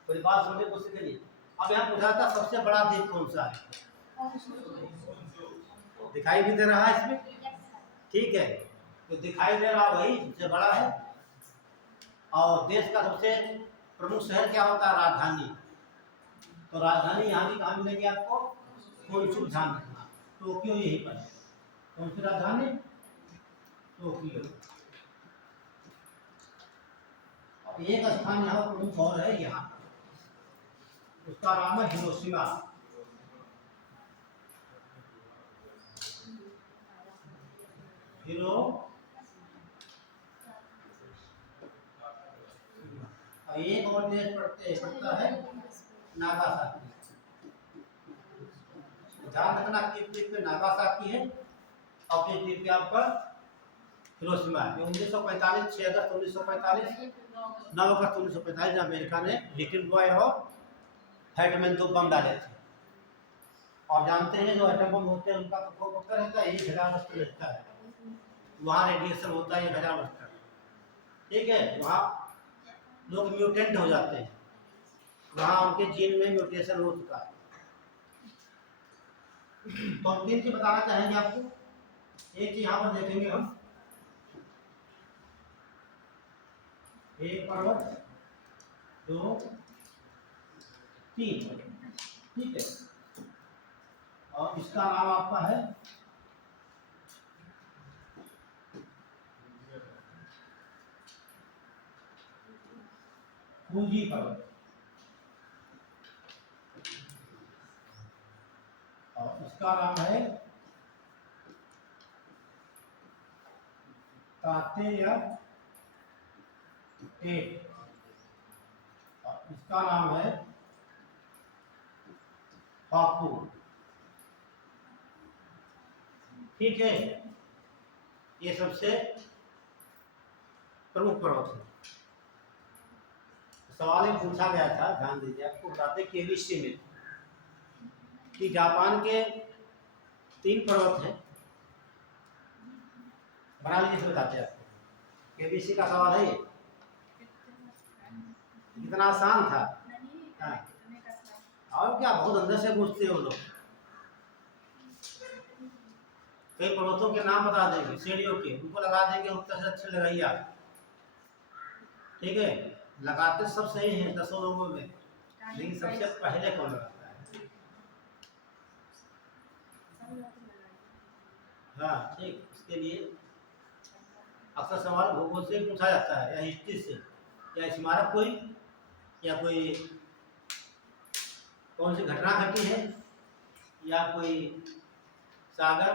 कोई बात समझे कोशिश करिए। अब यहाँ पूछा था सबसे बड़ा द्वीप कौन सा है? दिखाई भी दे रहा है इसमें, ठीक है। तो दिखाई दे रहा वही सबसे बड़ा है। और देश का सबसे प्रमुख शहर क्या होता है? राजधानी। तो राजधानी यहाँ की कहाँ मिलेगी आपको? होनशु, ध्यान रखना, टोक्यो यहीं पर है। कौन सी राजधानी? टोक्यो। अब एक स्थान यहाँ प्रमुख और है यहाँ, उसका नाम है हिरोशिमा। हिरो एक और देश पड़ता है नागासाकी। ध्यान रखना किस द्वीप पे नागासाकी है और किस द्वीप पे आपका हिरोशिमा है। 1945, 6 अगस्त 1945, 9 अगस्त 1945 अमेरिका ने लिटिल बॉय और फैटमैन दो बम डाले थे। और जानते हैं जो एटम बम होते हैं उनका प्रकोप होता रहता है 1000 वर्ष रहता है, वहाँ रेडिएशन होता है 1000 वर्ष तक, ठीक है। वहाँ लोग म्यूटेंट हो जाते हैं, वहाँ उनके जीन में म्यूटेशन हो चुका है। तो हम 3 चीज बताना चाहेंगे आपको। एक चीज यहाँ पर देखेंगे हम, एक पर्वत, 2, 3, ठीक है। और इसका नाम आपका है फूजी पर्वत, और इसका नाम है तातेया टेट, और इसका नाम है पापू, ठीक है। ये सबसे प्रमुख पर्वत है। सवाल एक पूछा गया था, ध्यान दीजिए, आपको बताते केबीसी में कि जापान के 3 पर्वत हैं, बना लीजिए, बताते हैं आपको। केबीसी का सवाल है ये, इतना आसान था। हाँ। और क्या, बहुत अंदर से पूछते हैं वो लोग। कई पर्वतों के नाम बता देंगे, सीढ़ियों के, उनको लगा देंगे, उत्तर से अच्छे लगाइए आप, ठीक है। लगाते सब सही हैं 10 लोगों में, लेकिन सबसे पहले कौन लगाता है? हाँ, ठीक। इसके लिए अक्सर सवाल भूगोल से पूछा जाता है, या हिस्ट्री से, या स्मारक कोई, या कोई कौन सी घटना घटी है, या कोई सागर,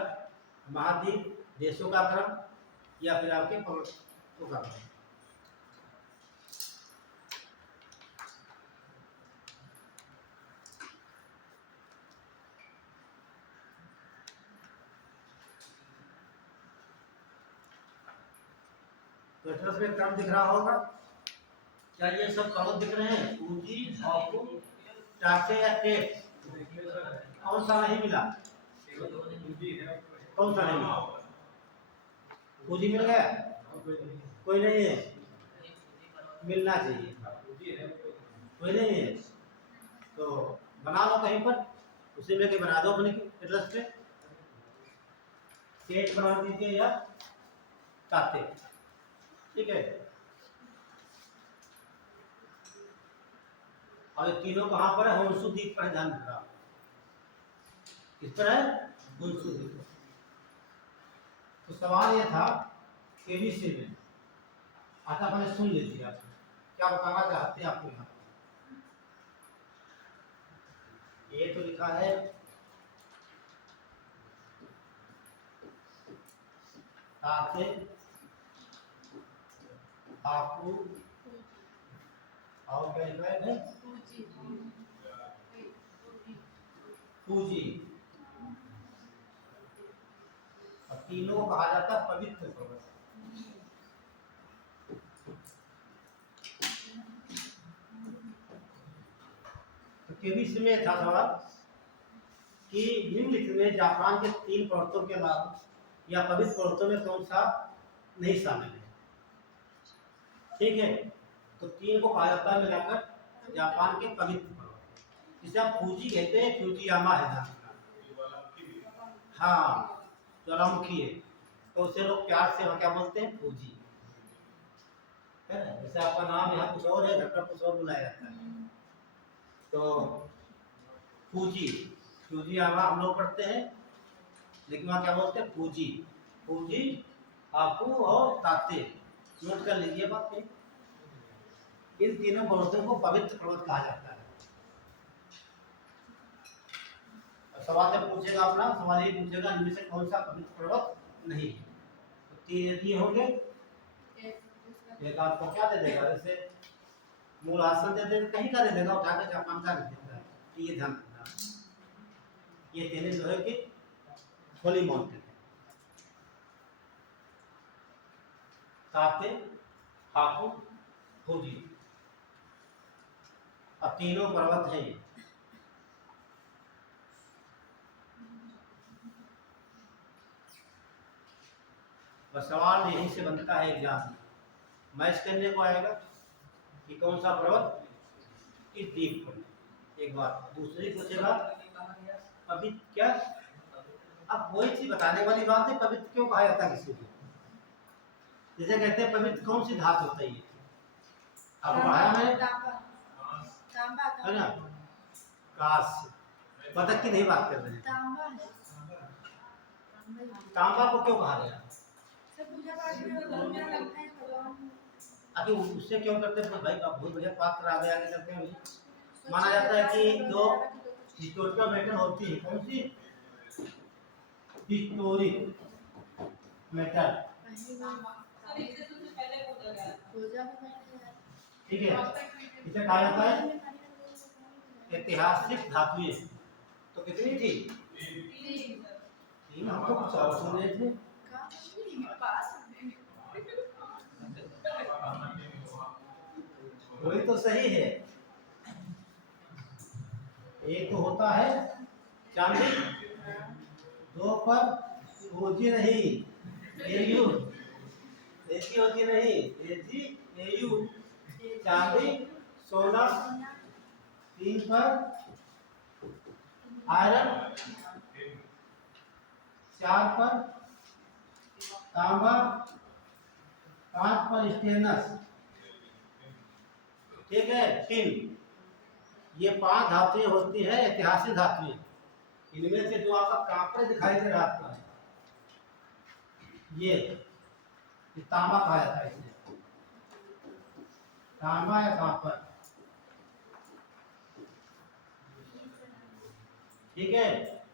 महाद्वीप, देशों का क्रम, या फिर आपके पर्वतों का क्रम। तो एटलस में क्रम दिख रहा होगा। क्या ये सब पर्वत दिख रहे हैं? फूजी, आपको टाटे या टेट, कौन सा नहीं मिला? कौन सा नहीं मिला? फूजी मिल गया? कोई नहीं है? मिलना चाहिए। कोई नहीं है तो बना लो कहीं पर, उसी में के बना दो अपने एटलस पे, टेट बना दीजिए या टाटे, ठीक है। और ये तीनों कहाँ पर है? होन्शु द्वीप पर, ध्यान रखना। किस पर है? होन्शु द्वीप। तो सवाल ये था केबीसी में, आता मैंने सुन लीजिए आप क्या बताना चाहते हैं आपको। यहाँ ये तो लिखा है ताते, पापू, और क्या लिखा है? फूजी। और तीनों कहा जाता है पवित्र पर्वत। तो केबीसी में था सवाल कि निम्नलिखित में जापान के 3 पर्वतों के अलावा या पवित्र पर्वतों में कौन सा नहीं शामिल है, ठीक है। तो 3 को कहा जाता है मिलाकर जापान के पवित्र पर्वत, जिसे आप फूजी कहते हैं, फूजियामा है। हाँ, ज्वालामुखी है, तो उसे लोग प्यार से वहाँ क्या बोलते हैं, फूजी, है ना। जैसे आपका नाम यहाँ कुछ और है, घर पर कुछ और बुलाया जाता है। तो फूजी, फूजी हम लोग पढ़ते हैं, लेकिन वहाँ क्या बोलते हैं, फूजी। फूजी, आपू और ताते, नोट कर लीजिए बात पे। इन तीनों पर्वतों को पवित्र पर्वत कहा जाता है। सवाल जब पूछेगा अपना सवाल ये पूछेगा इनमें से कौन सा पवित्र पर्वत नहीं है, तो तीन ये होंगे। एक आपको क्या दे देगा, जैसे मूल आसन दे देगा, कहीं का दे देगा, उठा के जापान का दे देगा। ये ध्यान रखना, ये तीन जो है कि होली माउंटेन है। ताते, हाकू, फूजी, अब तीनों पर्वत हैं ये। बस सवाल यहीं से बनता है एग्जाम में, मैच करने को आएगा कि कौन सा पर्वत किस द्वीप पर। एक बात दूसरी पूछेगा अभी क्या, अब वही चीज बताने वाली बात है, पवित्र क्यों कहा जाता है किसी को। जैसे कहते हैं पवित्र कौन सी धातु होता है, ये आपको पढ़ाया है ना, काश पता की नहीं बात कर रहे हैं। तांबा को क्यों कहा गया, अभी उससे क्यों करते हैं भाई, बहुत बढ़िया पात्र आ गया, आगे करते हैं। माना जाता है कि जो हिस्टोरिकल मेटल होती है, कौन सी हिस्टोरिक मेटल, ठीक है, इसे कहा जाता है ऐतिहासिक धातुएं। तो कितनी थी, तीन, हम तो कुछ और सुन रहे थे। वही तो सही है, एक तो होता है चांदी, दो पर होती नहीं एयू, ऐसी होती नहीं एजी एयू, चांदी सोना, तीन पर आयरन, चार पर तांबा, पांच पर स्टेनस, ठीक है, टिन। ये पांच धातुएं होती है ऐतिहासिक धातुएं। इनमें से जो आपका कांपड़ दिखाई दे रहा आपका, ये तांबा कहा जाता है इसे, तांबा या कांपड़, ठीक है।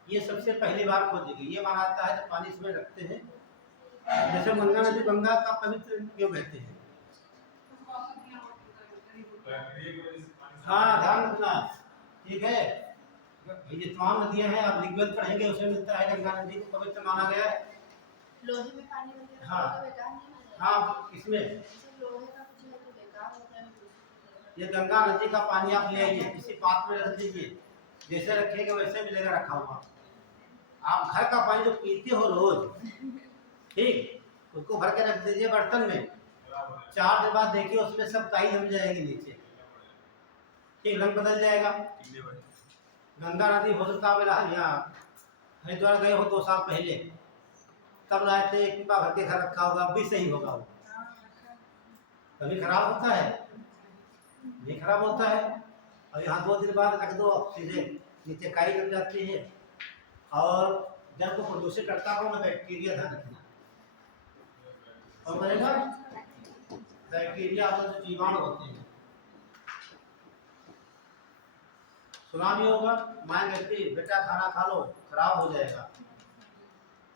ये सबसे पहली बार खोजी गई, ये माना जाता है जब पानी इसमें रखते हैं, जैसे गंगा नदी, गंगा का पवित्र क्यों कहते हैं, हाँ ध्यान रखना, ठीक है। ये तमाम नदियां हैं, आप ऋग्वेद पढ़ेंगे उसमें मिलता है गंगा नदी को पवित्र माना गया है। लोहे में पानी वगैरह, हाँ हाँ, इसमें लोहे का कुछ है तो बेकार होता है। ये गंगा नदी का पानी आप ले आइए, किसी पात्र में रख दीजिए, जैसे रखेंगे वैसे मिलेगा रखा हुआ। आप घर का पानी जो पीते हो रोज, ठीक, उसको भर के रख दीजिए बर्तन में, 4 दिन बाद देखिए उसमें सब काई जम जाएगी नीचे, ठीक, रंग बदल जाएगा। गंगा नदी हो सकता है यहाँ हरिद्वार गए हो 2 साल पहले, तब लाए थे, एक भर के घर रखा होगा, अब भी सही होगा वो, कभी खराब होता है, नहीं खराब होता है। और यहाँ 2 दिन बाद रख दो, सीधे नीचे काई जम जाती है, और जल को प्रदूषित करता हो ना बैक्टीरिया, ध्यान रखना, और करेगा बैक्टीरिया और जो जीवाणु होते हैं। सुना भी होगा, माँ कहती बेटा खाना खा लो खराब हो जाएगा,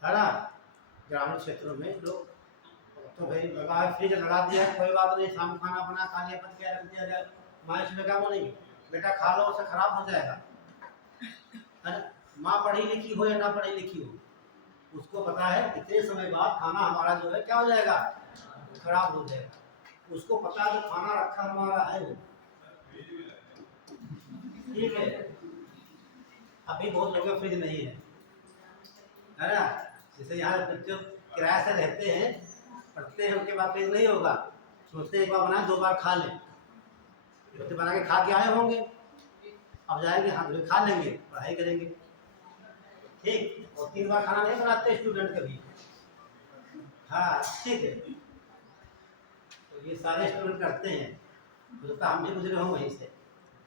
है ना। ग्रामीण क्षेत्रों में लोग तो भाई लगा फ्रिज लगा दिया, कोई बात नहीं, शाम खाना बना खा लिया, पच गया, रख दिया जाए, माँ इसमें क्या बोलेंगे, बेटा खा लो उसे खराब हो जाएगा, है ना। माँ पढ़ी लिखी हो या ना पढ़ी लिखी हो, उसको पता है इतने समय बाद खाना हमारा जो है क्या हो जाएगा, खराब हो जाएगा। उसको पता है जो खाना रखा हमारा है वो, ठीक है। अभी बहुत लोगों में फ्रिज नहीं है ना। जैसे यहाँ बच्चे किराए से रहते हैं, पढ़ते हैं, उनके बाद फ्रिज नहीं होगा, सोचते हैं एक बार बनाए 2 बार खा लें, बच्चे बना के खा के आए होंगे, अब जाएंगे हाथ में खा लेंगे, पढ़ाई करेंगे, ठीक, और 3 बार खाना नहीं बनाते स्टूडेंट कभी। हाँ ठीक है, तो ये सारे स्टूडेंट करते हैं, तो हम भी गुजरे हों वहीं से,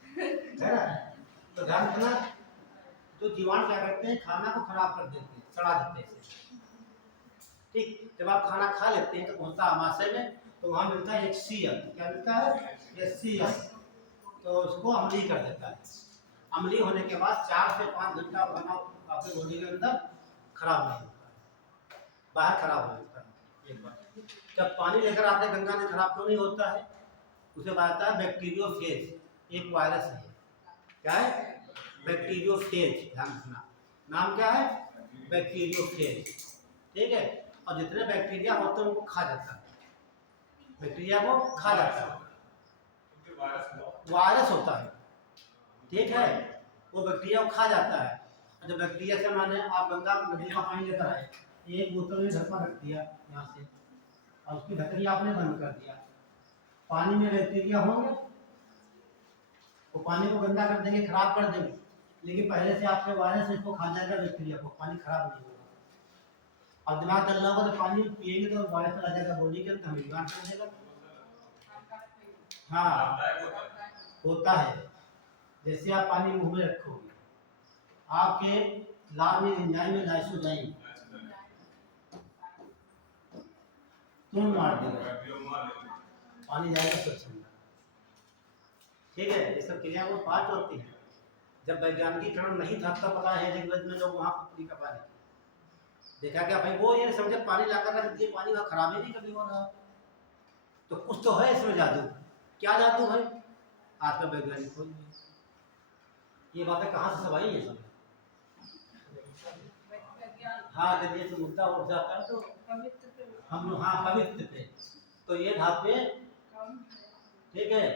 है ना। तो ध्यान रखना, तो जीवाणु क्या करते हैं, खाना को खराब कर देते हैं, सड़ा देते हैं इसे। ठीक, जब आप खाना खा लेते हैं तो पहुंचता है आमाशय में, तो वहां मिलता है HCl। क्या मिलता है? HCl। तो उसको अम्लीय कर देता है। अम्लीय होने के बाद 4 से 5 घंटा खाना आपके बॉडी के अंदर खराब नहीं होता है, बाहर खराब हो जाता है। एक बार जब पानी लेकर आते हैं गंगा में, खराब तो नहीं होता है, उसे बताता है बैक्टीरियोफेज, एक वायरस है। क्या है? बैक्टीरियोफेज। ध्यान रखना, नाम क्या है? बैक्टीरियोफेज। ठीक है, और जितने बैक्टीरिया होते हैं उनको खा जाता है, बैक्टीरिया को खा जाता है, वायरस होता है। ठीक है, वो बैक्टीरिया को खा जाता है। जब बैक्टीरिया से माने आप गंगा नदी का पानी लेकर आए, एक बोतल में ढक्कन रख दिया यहाँ से, और उसकी ढक्कनी आपने बंद कर दिया, पानी में बैक्टीरिया होंगे, वो पानी को गंदा कर देंगे, खराब कर देंगे, लेकिन पहले से आपके वायरस इसको खा जाएगा, बैक्टीरिया को, पानी खराब नहीं होगा। अब दिमाग चलना होगा तो पानी पिएंगे तो वायरस चला जाएगा बॉडी के अंदर, हमें बीमार कर देगा। हाँ होता है, जैसे आप पानी मुंह में रखोगे, आपके लार में एंजाइम में लाइसोजाइम तुम मार देगा, पानी जाएगा स्वच्छ अंदर। ठीक है, ये सब क्रिया को बात होती है। जब वैज्ञानिकीकरण नहीं था तब पता है जगत में लोग वहाँ पकड़ी का पानी देखा क्या भाई, वो ये समझे पानी लाकर रख दिए, पानी का खराब ही नहीं कभी हो रहा, तो कुछ तो है इसमें जादू। क्या जादू है? आज का वैज्ञानिक खोज, ये बातें कहाँ से सब आई है सब। हाँ जब ये मुद्दा उठ जाता है तो हम, हाँ पवित्र पे, तो ये धातुएं, ठीक है,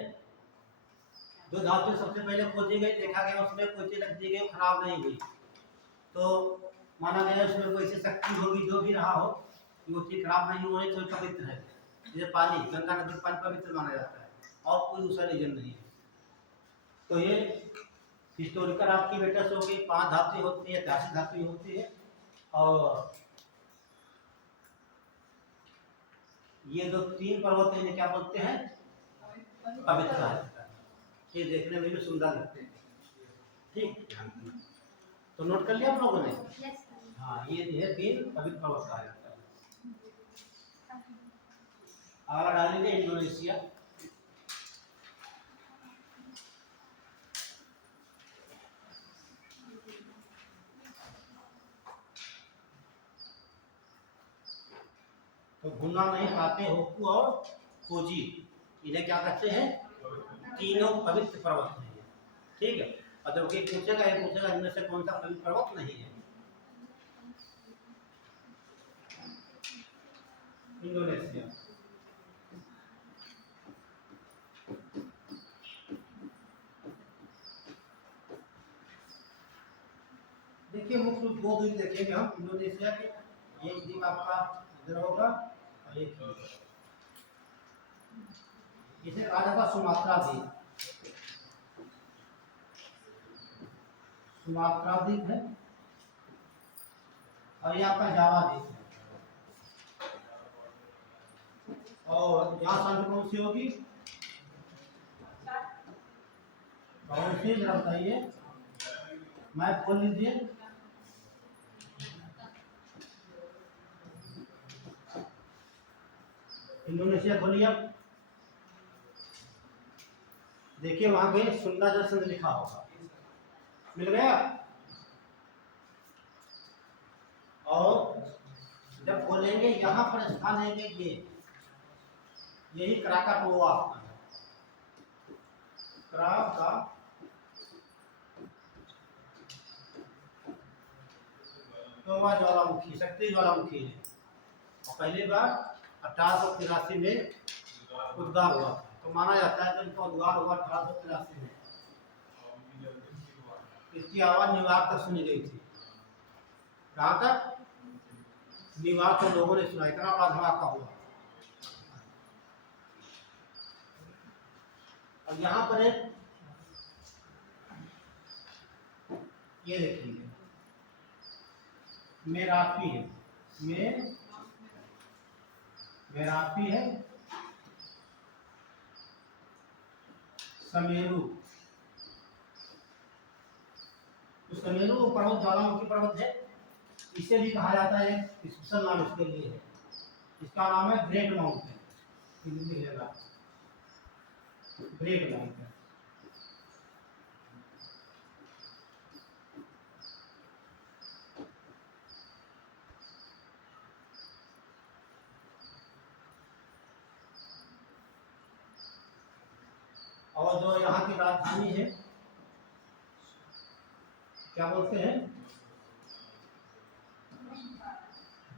जो धातु सबसे पहले खोजी गई, देखा गया उसमें कोई चीज रख दी गई, खराब नहीं हुई, तो माना गया उसमें कोई ऐसी शक्ति होगी, जो भी रहा हो कि वो चीज खराब नहीं हुई, तो पवित्र है। जैसे पानी, गंगा नदी पानी पवित्र माना जाता है, और कोई दूसरा रीजन नहीं है। तो ये हिस्टोरिकल आपकी बेटस हो गई, 5 धातु होती है, 83 धातु होती है, और ये जो 3 पर्वत है इन्हें क्या बोलते हैं? पवित्र है। ये देखने में भी सुंदर लगते हैं। ठीक, तो नोट कर लिया आप लोगों ने? हाँ, ये है 3 पवित्र पर्वत कहा जाता है। अगला डालेंगे इंडोनेशिया। तो भूलना नहीं, पाते होकू और खोजी, इन्हें क्या कहते हैं? तीनों पवित्र पर्वत हैं। ठीक है, और जब ये पूछेगा इनमें से कौन सा पवित्र पर्वत नहीं है। इंडोनेशिया, देखिए मुख्य 2 द्वीप देखेंगे हम इंडोनेशिया के। एक द्वीप आपका इधर होगा और एक इसे कहा जाता है सुमात्रा द्वीप। सुमात्रा द्वीप है, और ये आपका जावा द्वीप है। और यहाँ संख्या कौन सी होगी? कौन सी, जरा बताइए, मैप खोल लीजिए। इंडोनेशिया खोलिए आप, देखिए वहां पे सुंदर दर्शन लिखा होगा, मिल गया। और जब खोलेंगे यहाँ पर स्थान है कि ये, यही क्राकाटोआ आपका है, क्राकाटोआ ज्वालामुखी, सक्रिय ज्वालामुखी है, और पहली बार 1883 में उद्गार हुआ, तो माना जाता है कि इनका उद्गार हुआ 1883 में। इसकी आवाज न्यूयॉर्क तक सुनी गई थी। कहाँ तक? न्यूयॉर्क के लोगों ने सुना, इतना बड़ा धमाका हुआ। और यहाँ पर एक ये देखिए, मेराफी है, मेराफी है, समेरु। तो समेरु पर्वत ज्वालामुखी पर्वत है, इसे भी कहा जाता है, स्पेशल नाम इसके लिए है, इसका नाम है ग्रेट माउंटेन, ग्रेट माउंटेन। और जो यहाँ की राजधानी है, क्या बोलते हैं,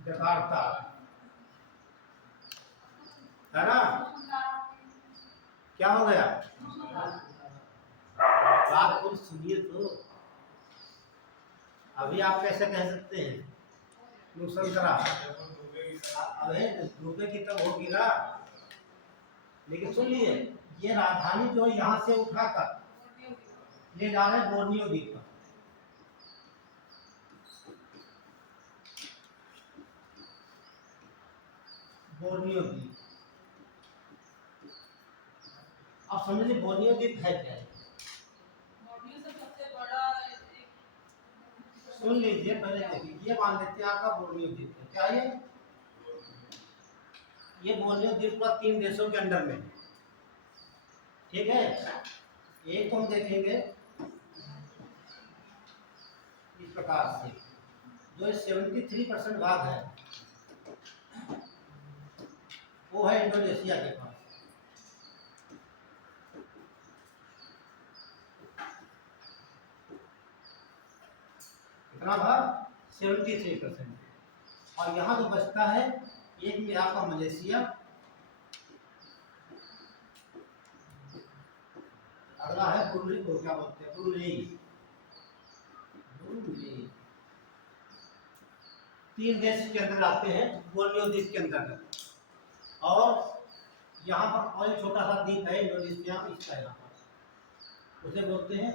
जकार्ता, है ना। क्या हो गया, बात को सुनिए तो। अभी आप कैसे कह सकते हैं संतरा, अरे डूबे की तब होगी ना। लेकिन सुनिए, ये राजधानी जो यहाँ से उठाकर ले जा रहे हैं बोर्नियो द्वीप पर। बोर्नियो द्वीप, आप समझिए बोर्नियो द्वीप है क्या है। सुन लीजिए, पहले देखिए, ये मान लेते हैं आपका बोर्नियो द्वीप है, क्या ये बोर्नियो द्वीप का 3 देशों के अंडर में है, ठीक है। एक तो हम देखेंगे इस प्रकार से, जो 73% भाग है वो है इंडोनेशिया के पास, कितना भाग, 73%। और यहाँ जो बचता है, एक में आपका मलेशिया, अगला है ब्रुनेई, को क्या बोलते हैं, ब्रुनेई। 3 देश के अंदर आते हैं बोर्नियो द्वीप के अंतर्गत। और यहाँ पर और एक छोटा सा द्वीप है इंडोनेशिया, इसका यहाँ पर उसे बोलते हैं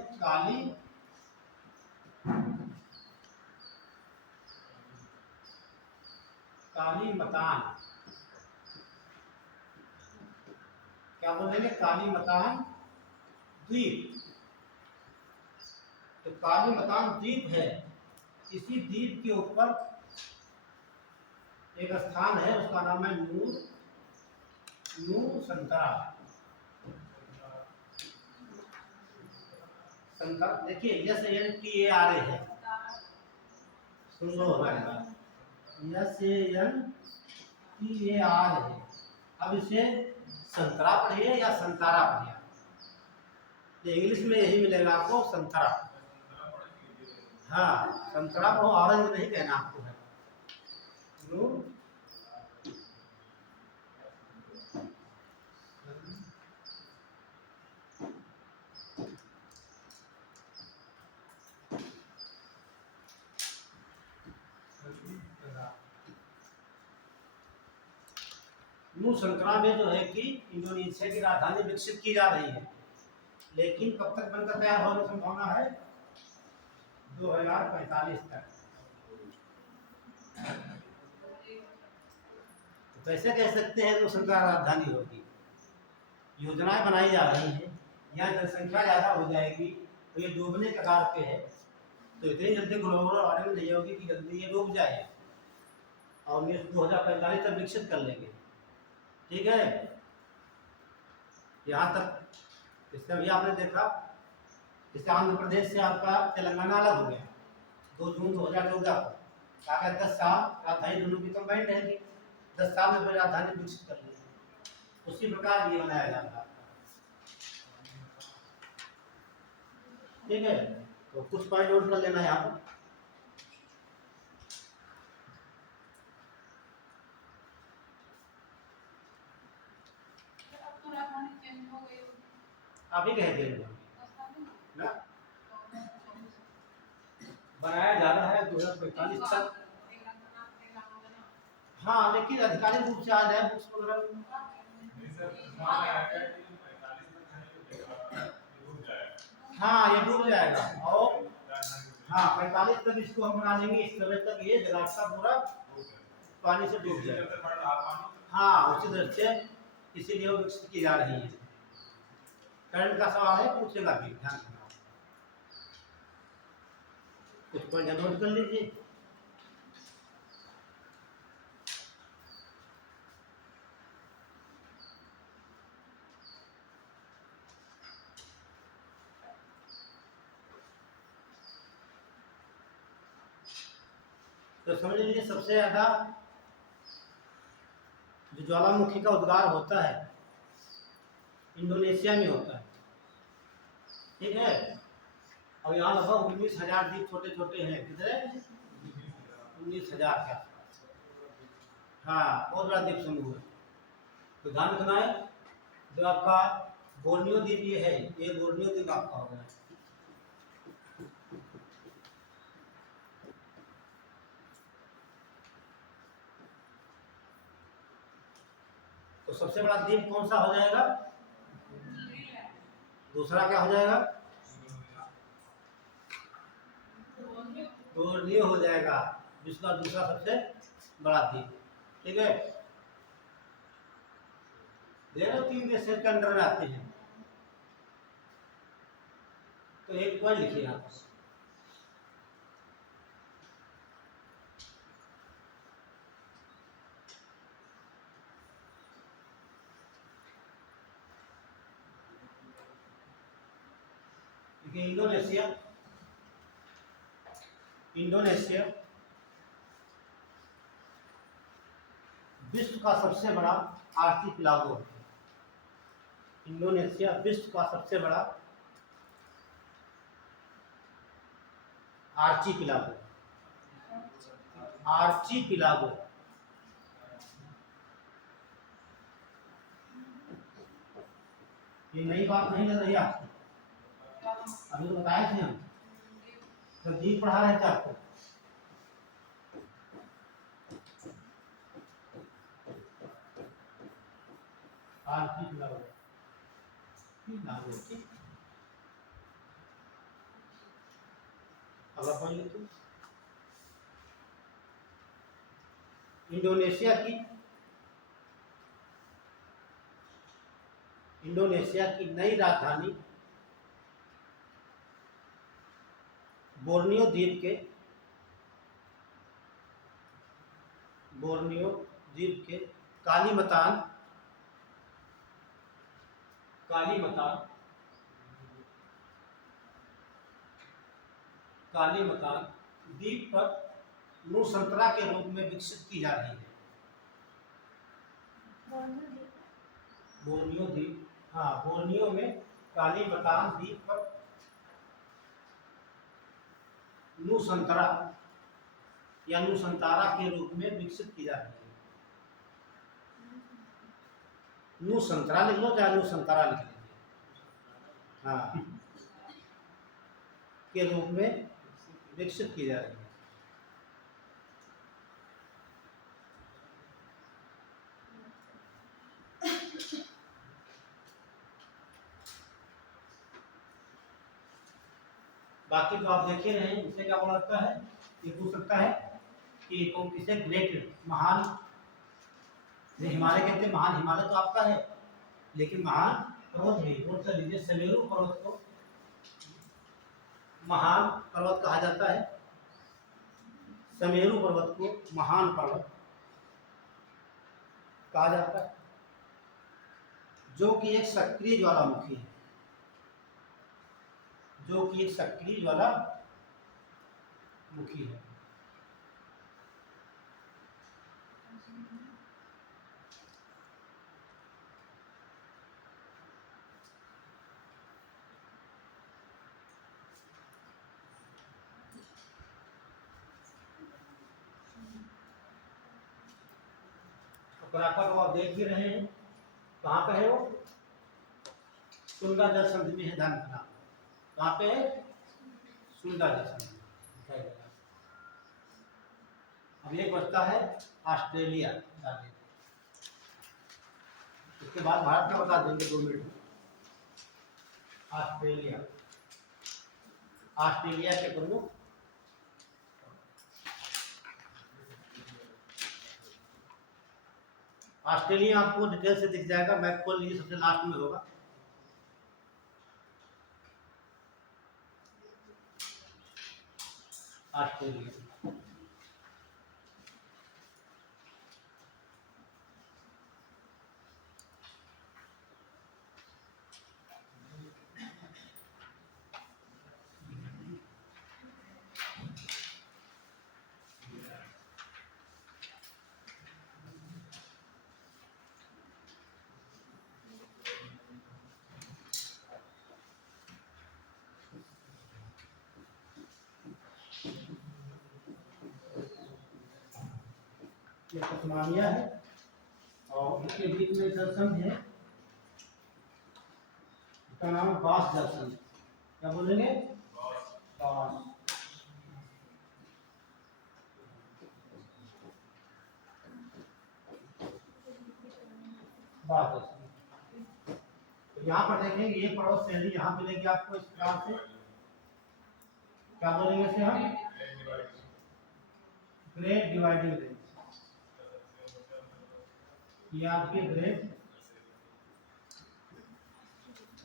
कालीमतान, क्या बोलेंगे, कालीमतान द्वीप। तो कालीमतान द्वीप है, इसी द्वीप के ऊपर एक स्थान है, उसका नाम है नू संतरा। देखिए SANTARA है, सुन लो SANTAR है। अब इसे संतरा पढ़िए या संतारा पढ़िए, तो इंग्लिश में यही मिलेगा आपको, संतरा। हाँ, संतरा को ऑरेंज नहीं कहना आपको है। नू संतरा में जो है कि इंडोनेशिया की राजधानी विकसित की जा रही है, लेकिन कब तक बनकर तैयार होने की संभावना है, 2045 तक। तो कैसे कह सकते हैं नू संतरा राजधानी होगी, योजनाएं बनाई जा रही हैं, यहाँ जनसंख्या ज़्यादा हो जाएगी तो ये डूबने के कगार पे है, तो इतनी जल्दी ग्लोबल वार्मिंग नहीं होगी कि जल्दी ये डूब जाए, और ये 2045 तक विकसित कर लेंगे, ठीक है। यहाँ तक इससे अभी आपने देखा, इससे आंध्र प्रदेश से आपका तेलंगाना अलग हो गया 2 जून 2014 को, अगर 10 साल राजधानी दोनों की कंबाइंड रहेगी, 10 साल में राजधानी विकसित कर लेंगे। उसी प्रकार ये बनाया जाता है, ठीक है। तो कुछ पॉइंट नोट कर लेना यहाँ पर। अभी कह देंगे ना, बनाया जा रहा है 2045 तक। हाँ, लेकिन आधिकारिक रूप से आ जाए बुक्स वगैरह। हाँ, ये डूब जाएगा। और हाँ 45 तक इसको हम बना देंगे, इस समय तक ये जलाशय पूरा पानी से डूब जाएगा। हाँ उसी तरह से इसीलिए वो विकसित की जा रही है। करंट का सवाल है, पूछेगा भी, ध्यान रखना। कुछ पॉइंट नोट कर लीजिए। तो समझ लीजिए सबसे ज्यादा जो ज्वालामुखी का उद्गार होता है इंडोनेशिया में होता है, ठीक है। और यहाँ लगभग 19,000 द्वीप छोटे छोटे हैं, कितने? 19,000 के आसपास। हाँ बहुत बड़ा द्वीप समूह है। तो ध्यान रखना है, जो आपका बोर्नियो द्वीप ये है, ये बोर्नियो द्वीप आपका हो गया। तो सबसे बड़ा द्वीप कौन सा हो जाएगा? दूसरा क्या हो जाएगा? बोर्नियो हो जाएगा, जिसका दूसरा सबसे बड़ा द्वीप, ठीक है। दोनों 3 देश के अंडर में आते हैं। तो एक पॉइंट लिखिए आप, इंडोनेशिया, इंडोनेशिया विश्व का सबसे बड़ा आर्चिपिलागो है। इंडोनेशिया विश्व का सबसे बड़ा आर्चिपिलागो, आर्चिपिलागो। ये नई बात नहीं लग रही आपको? अभी तो बताए थे हम, तो जी पढ़ा रहे थे आपको। आर्चिपिलागो, अगला पॉइंट लिखो। इंडोनेशिया की, इंडोनेशिया की नई राजधानी बोर्नियो द्वीप के, बोर्नियो द्वीप के कालीमतान, कालीमतान, कालीमतान द्वीप पर नूसंतरा के रूप में विकसित की जा रही है। बोर्नियो द्वीप, हाँ बोर्नियो में कालीमतान द्वीप पर नूसंतरा या नूसंतारा के रूप में विकसित की जा रही है। नूसंतरा लिख लो, चाहे नूसंतारा लिख लीजिए, हाँ के रूप में विकसित की जा रही है। बाकी तो आप देख ही रहे हैं, इससे क्या बोला जाता है, ये पूछ सकता है कि कौन किसे ग्रेट, महान, हिमालय कहते हैं, महान हिमालय तो आपका है, लेकिन महान पर्वत भी नोट कर लीजिए। समेरु पर्वत को महान पर्वत कहा जाता है, समेरु पर्वत को महान पर्वत कहा जाता है, जो कि एक सक्रिय ज्वालामुखी है, जो कि एक सक्रिय ज्वालामुखी है। कराका को आप देख भी रहे हैं, कहाँ पे है वो? सुंडा जल संधि में है, ध्यान रखना। कहाँ पे है? सुंडा जल संधि दिखाई देगा। अब एक बचता है ऑस्ट्रेलिया, उसके बाद भारत का बता देंगे 2 मिनट में। ऑस्ट्रेलिया, ऑस्ट्रेलिया के प्रमुख ऑस्ट्रेलिया आपको डिटेल से दिख जाएगा, मैप खोल लीजिए, सबसे लास्ट में होगा। ऑस्ट्रेलिया ये तस्मानिया है और इसके बीच में जंक्शन है, इसका नाम है बास जंक्शन। क्या बोलेंगे? बास। बास जंक्शन। तो यहाँ पर देखेंगे ये पड़ोस श्रेणी यहाँ मिलेगी आपको इस प्रकार से। क्या बोलेंगे इसे हम? Great dividing range. ये आपकी ग्रेट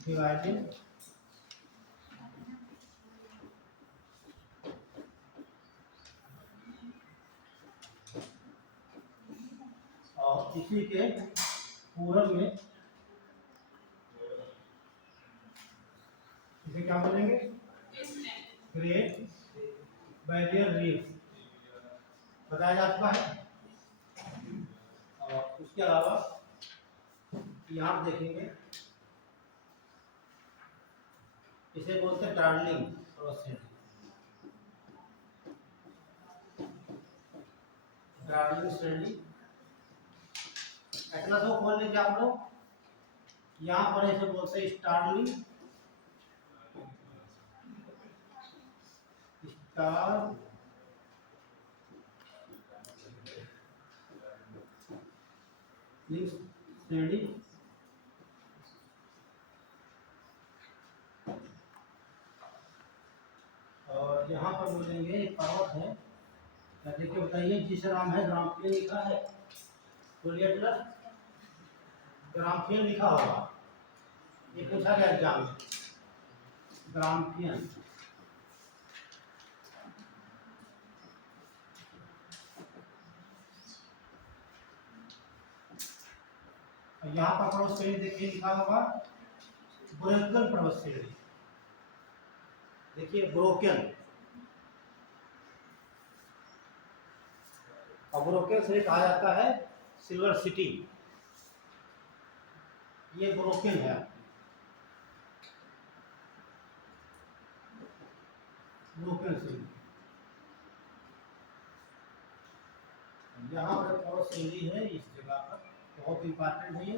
डिवाइडिंग और इसी के पूरब में इसे क्या बोलेंगे? ग्रेट बैरियर रीफ बताया जा चुका है। और उसके अलावा यहाँ देखेंगे इसे बोलते हैं डार्लिंग प्रोसेस। डार्लिंग श्रेणी एटलस को खोल लीजिए आप लोग, यहाँ पर इसे बोलते हैं स्टारलिंग, स्टार श्रेणी। और यहाँ पर बोलेंगे एक पर्वत है, देखिए बताइए जिस नाम है ग्राम्फियन लिखा है, एटलस ग्राम्फियन लिखा होगा, ये पूछा गया एग्जाम में। ग्राम्फियन यहाँ पर पर्वत श्रेणी देखिए लिखा होगा ब्रोकन पर्वत श्रेणी। देखिए ब्रोकन, और ब्रोकन से कहा जाता है सिल्वर सिटी। ये ब्रोकन है, ब्रोकन सिटी। यहाँ पर पर्वत श्रेणी है इस जगह पर, बहुत इंपॉर्टेंट है ये।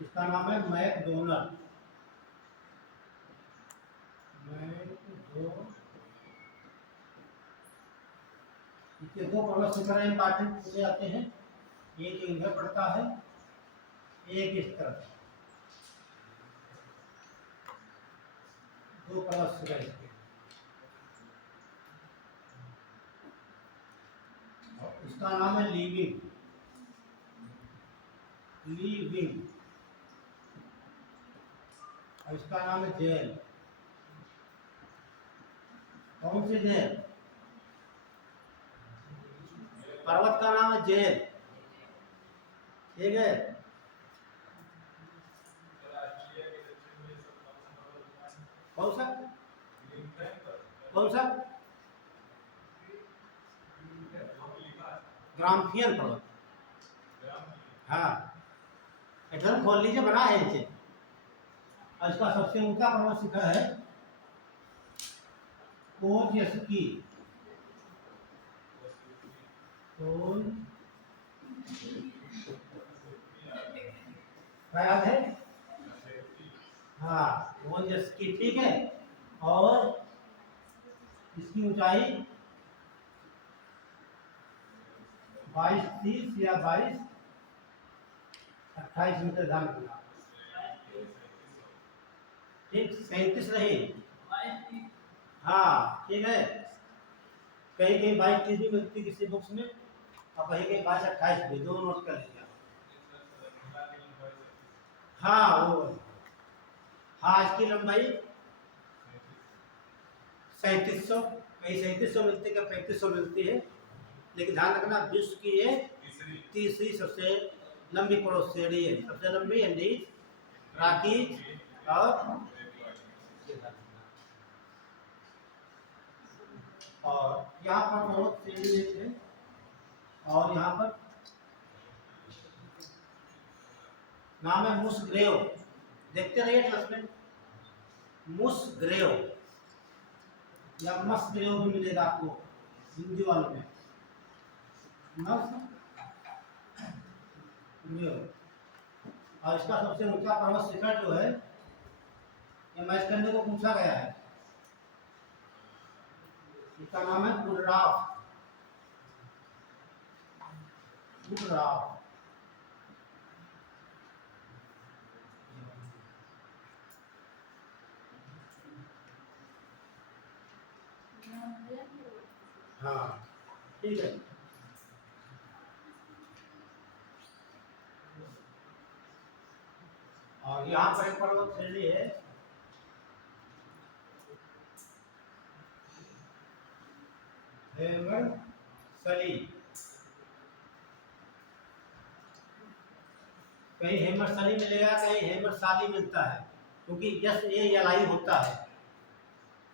इसका नाम है मैकडोनल्ड। इसके दो पर्वत शिखर इंपॉर्टेंट पूछे जाते हैं, एक इधर पड़ता है, एक इस तरफ। दो पर्वत शिखर इसके, इसका नाम है लीविंग, लीविंग। और इसका नाम है जेल। कौन सी जेल? पर्वत का नाम है जेल, ठीक है। कौन सा? कौन सा? ग्राम्फियन पर्वत। हाँ, एटलस खोल लीजिए, बना है इसे। और इसका सबसे ऊंचा पर्वत शिखर है कोजेस्की। याद है? हाँ, कोजेस्की, ठीक है। और इसकी ऊंचाई 22-30 या 22-28 मीटर ध्यान रखना, ठीक। 37 रही, हाँ ठीक है। कहीं कहीं 22-30 भी मिलती किसी बुक्स में, अब वही के 22-28 भी दो नोट कर लीजिए। हाँ वो, हाँ इसकी लंबाई 3700, कहीं 3700 मिलती है, क्या 3500 मिलती है, लेकिन ध्यान रखना विश्व की ये तीसरी सबसे लंबी पड़ोस श्रेणी है, सबसे लंबी एंडीज, रॉकीज और यहाँ पर बहुत श्रेणी थे, और यहाँ पर नाम है मुसग्रेव, देखते रहिए क्लास में, मुसग्रेव या मसग्रेव भी मिलेगा आपको हिंदी वालों में, और इसका सबसे ऊंचा पर्वत शिखर जो है, ये मैच करने को पूछा गया है, इसका नाम है गुडराफ, गुडराफ। हाँ ठीक है, और यहाँ पर एक पर्वत श्रेणी है, हेमरसली, कहीं हेमरसली मिलेगा, कहीं हेमरसाली मिलता है, क्योंकि यस ए एल आई होता है,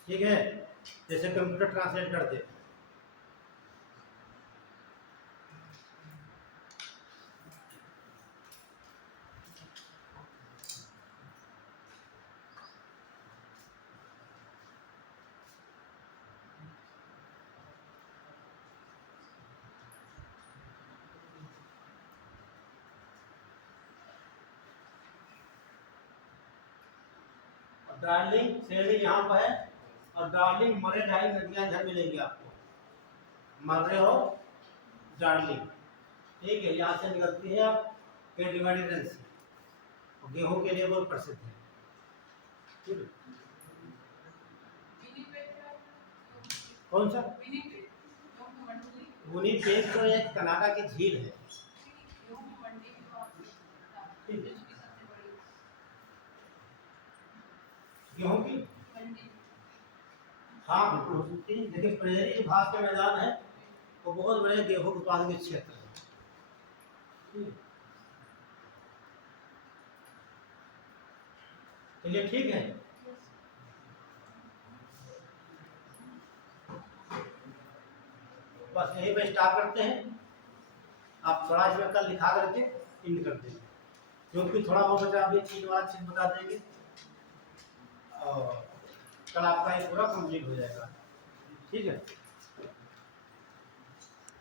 ठीक है, जैसे कंप्यूटर ट्रांसलेट कर दे। डार्लिंग श्रेणी यहाँ पर है, और डार्लिंग मरे ढाई नदियाँ इधर मिलेंगी आपको, मर्रे हो डार्लिंग, ठीक है, यहाँ से निकलती है आप केडिमेंटेन से, गेहूं के लिए बहुत प्रसिद्ध है, ठीक है। कौन सा? विनिपेग तो एक कनाडा की झील है, गेहूं की, हाँ बिल्कुल हो सकती है, लेकिन प्रेरी जो घास के मैदान है वो बहुत बड़े गेहूं उत्पादन के क्षेत्र है, चलिए ठीक है, बस यही पे स्टार्ट करते हैं, आप थोड़ा इसमें कल लिखा करके इंड कर देंगे, क्योंकि थोड़ा बहुत बचा अभी 3 बार चीज बता देंगे, और कल आपका ये पूरा कंप्लीट हो जाएगा, ठीक है।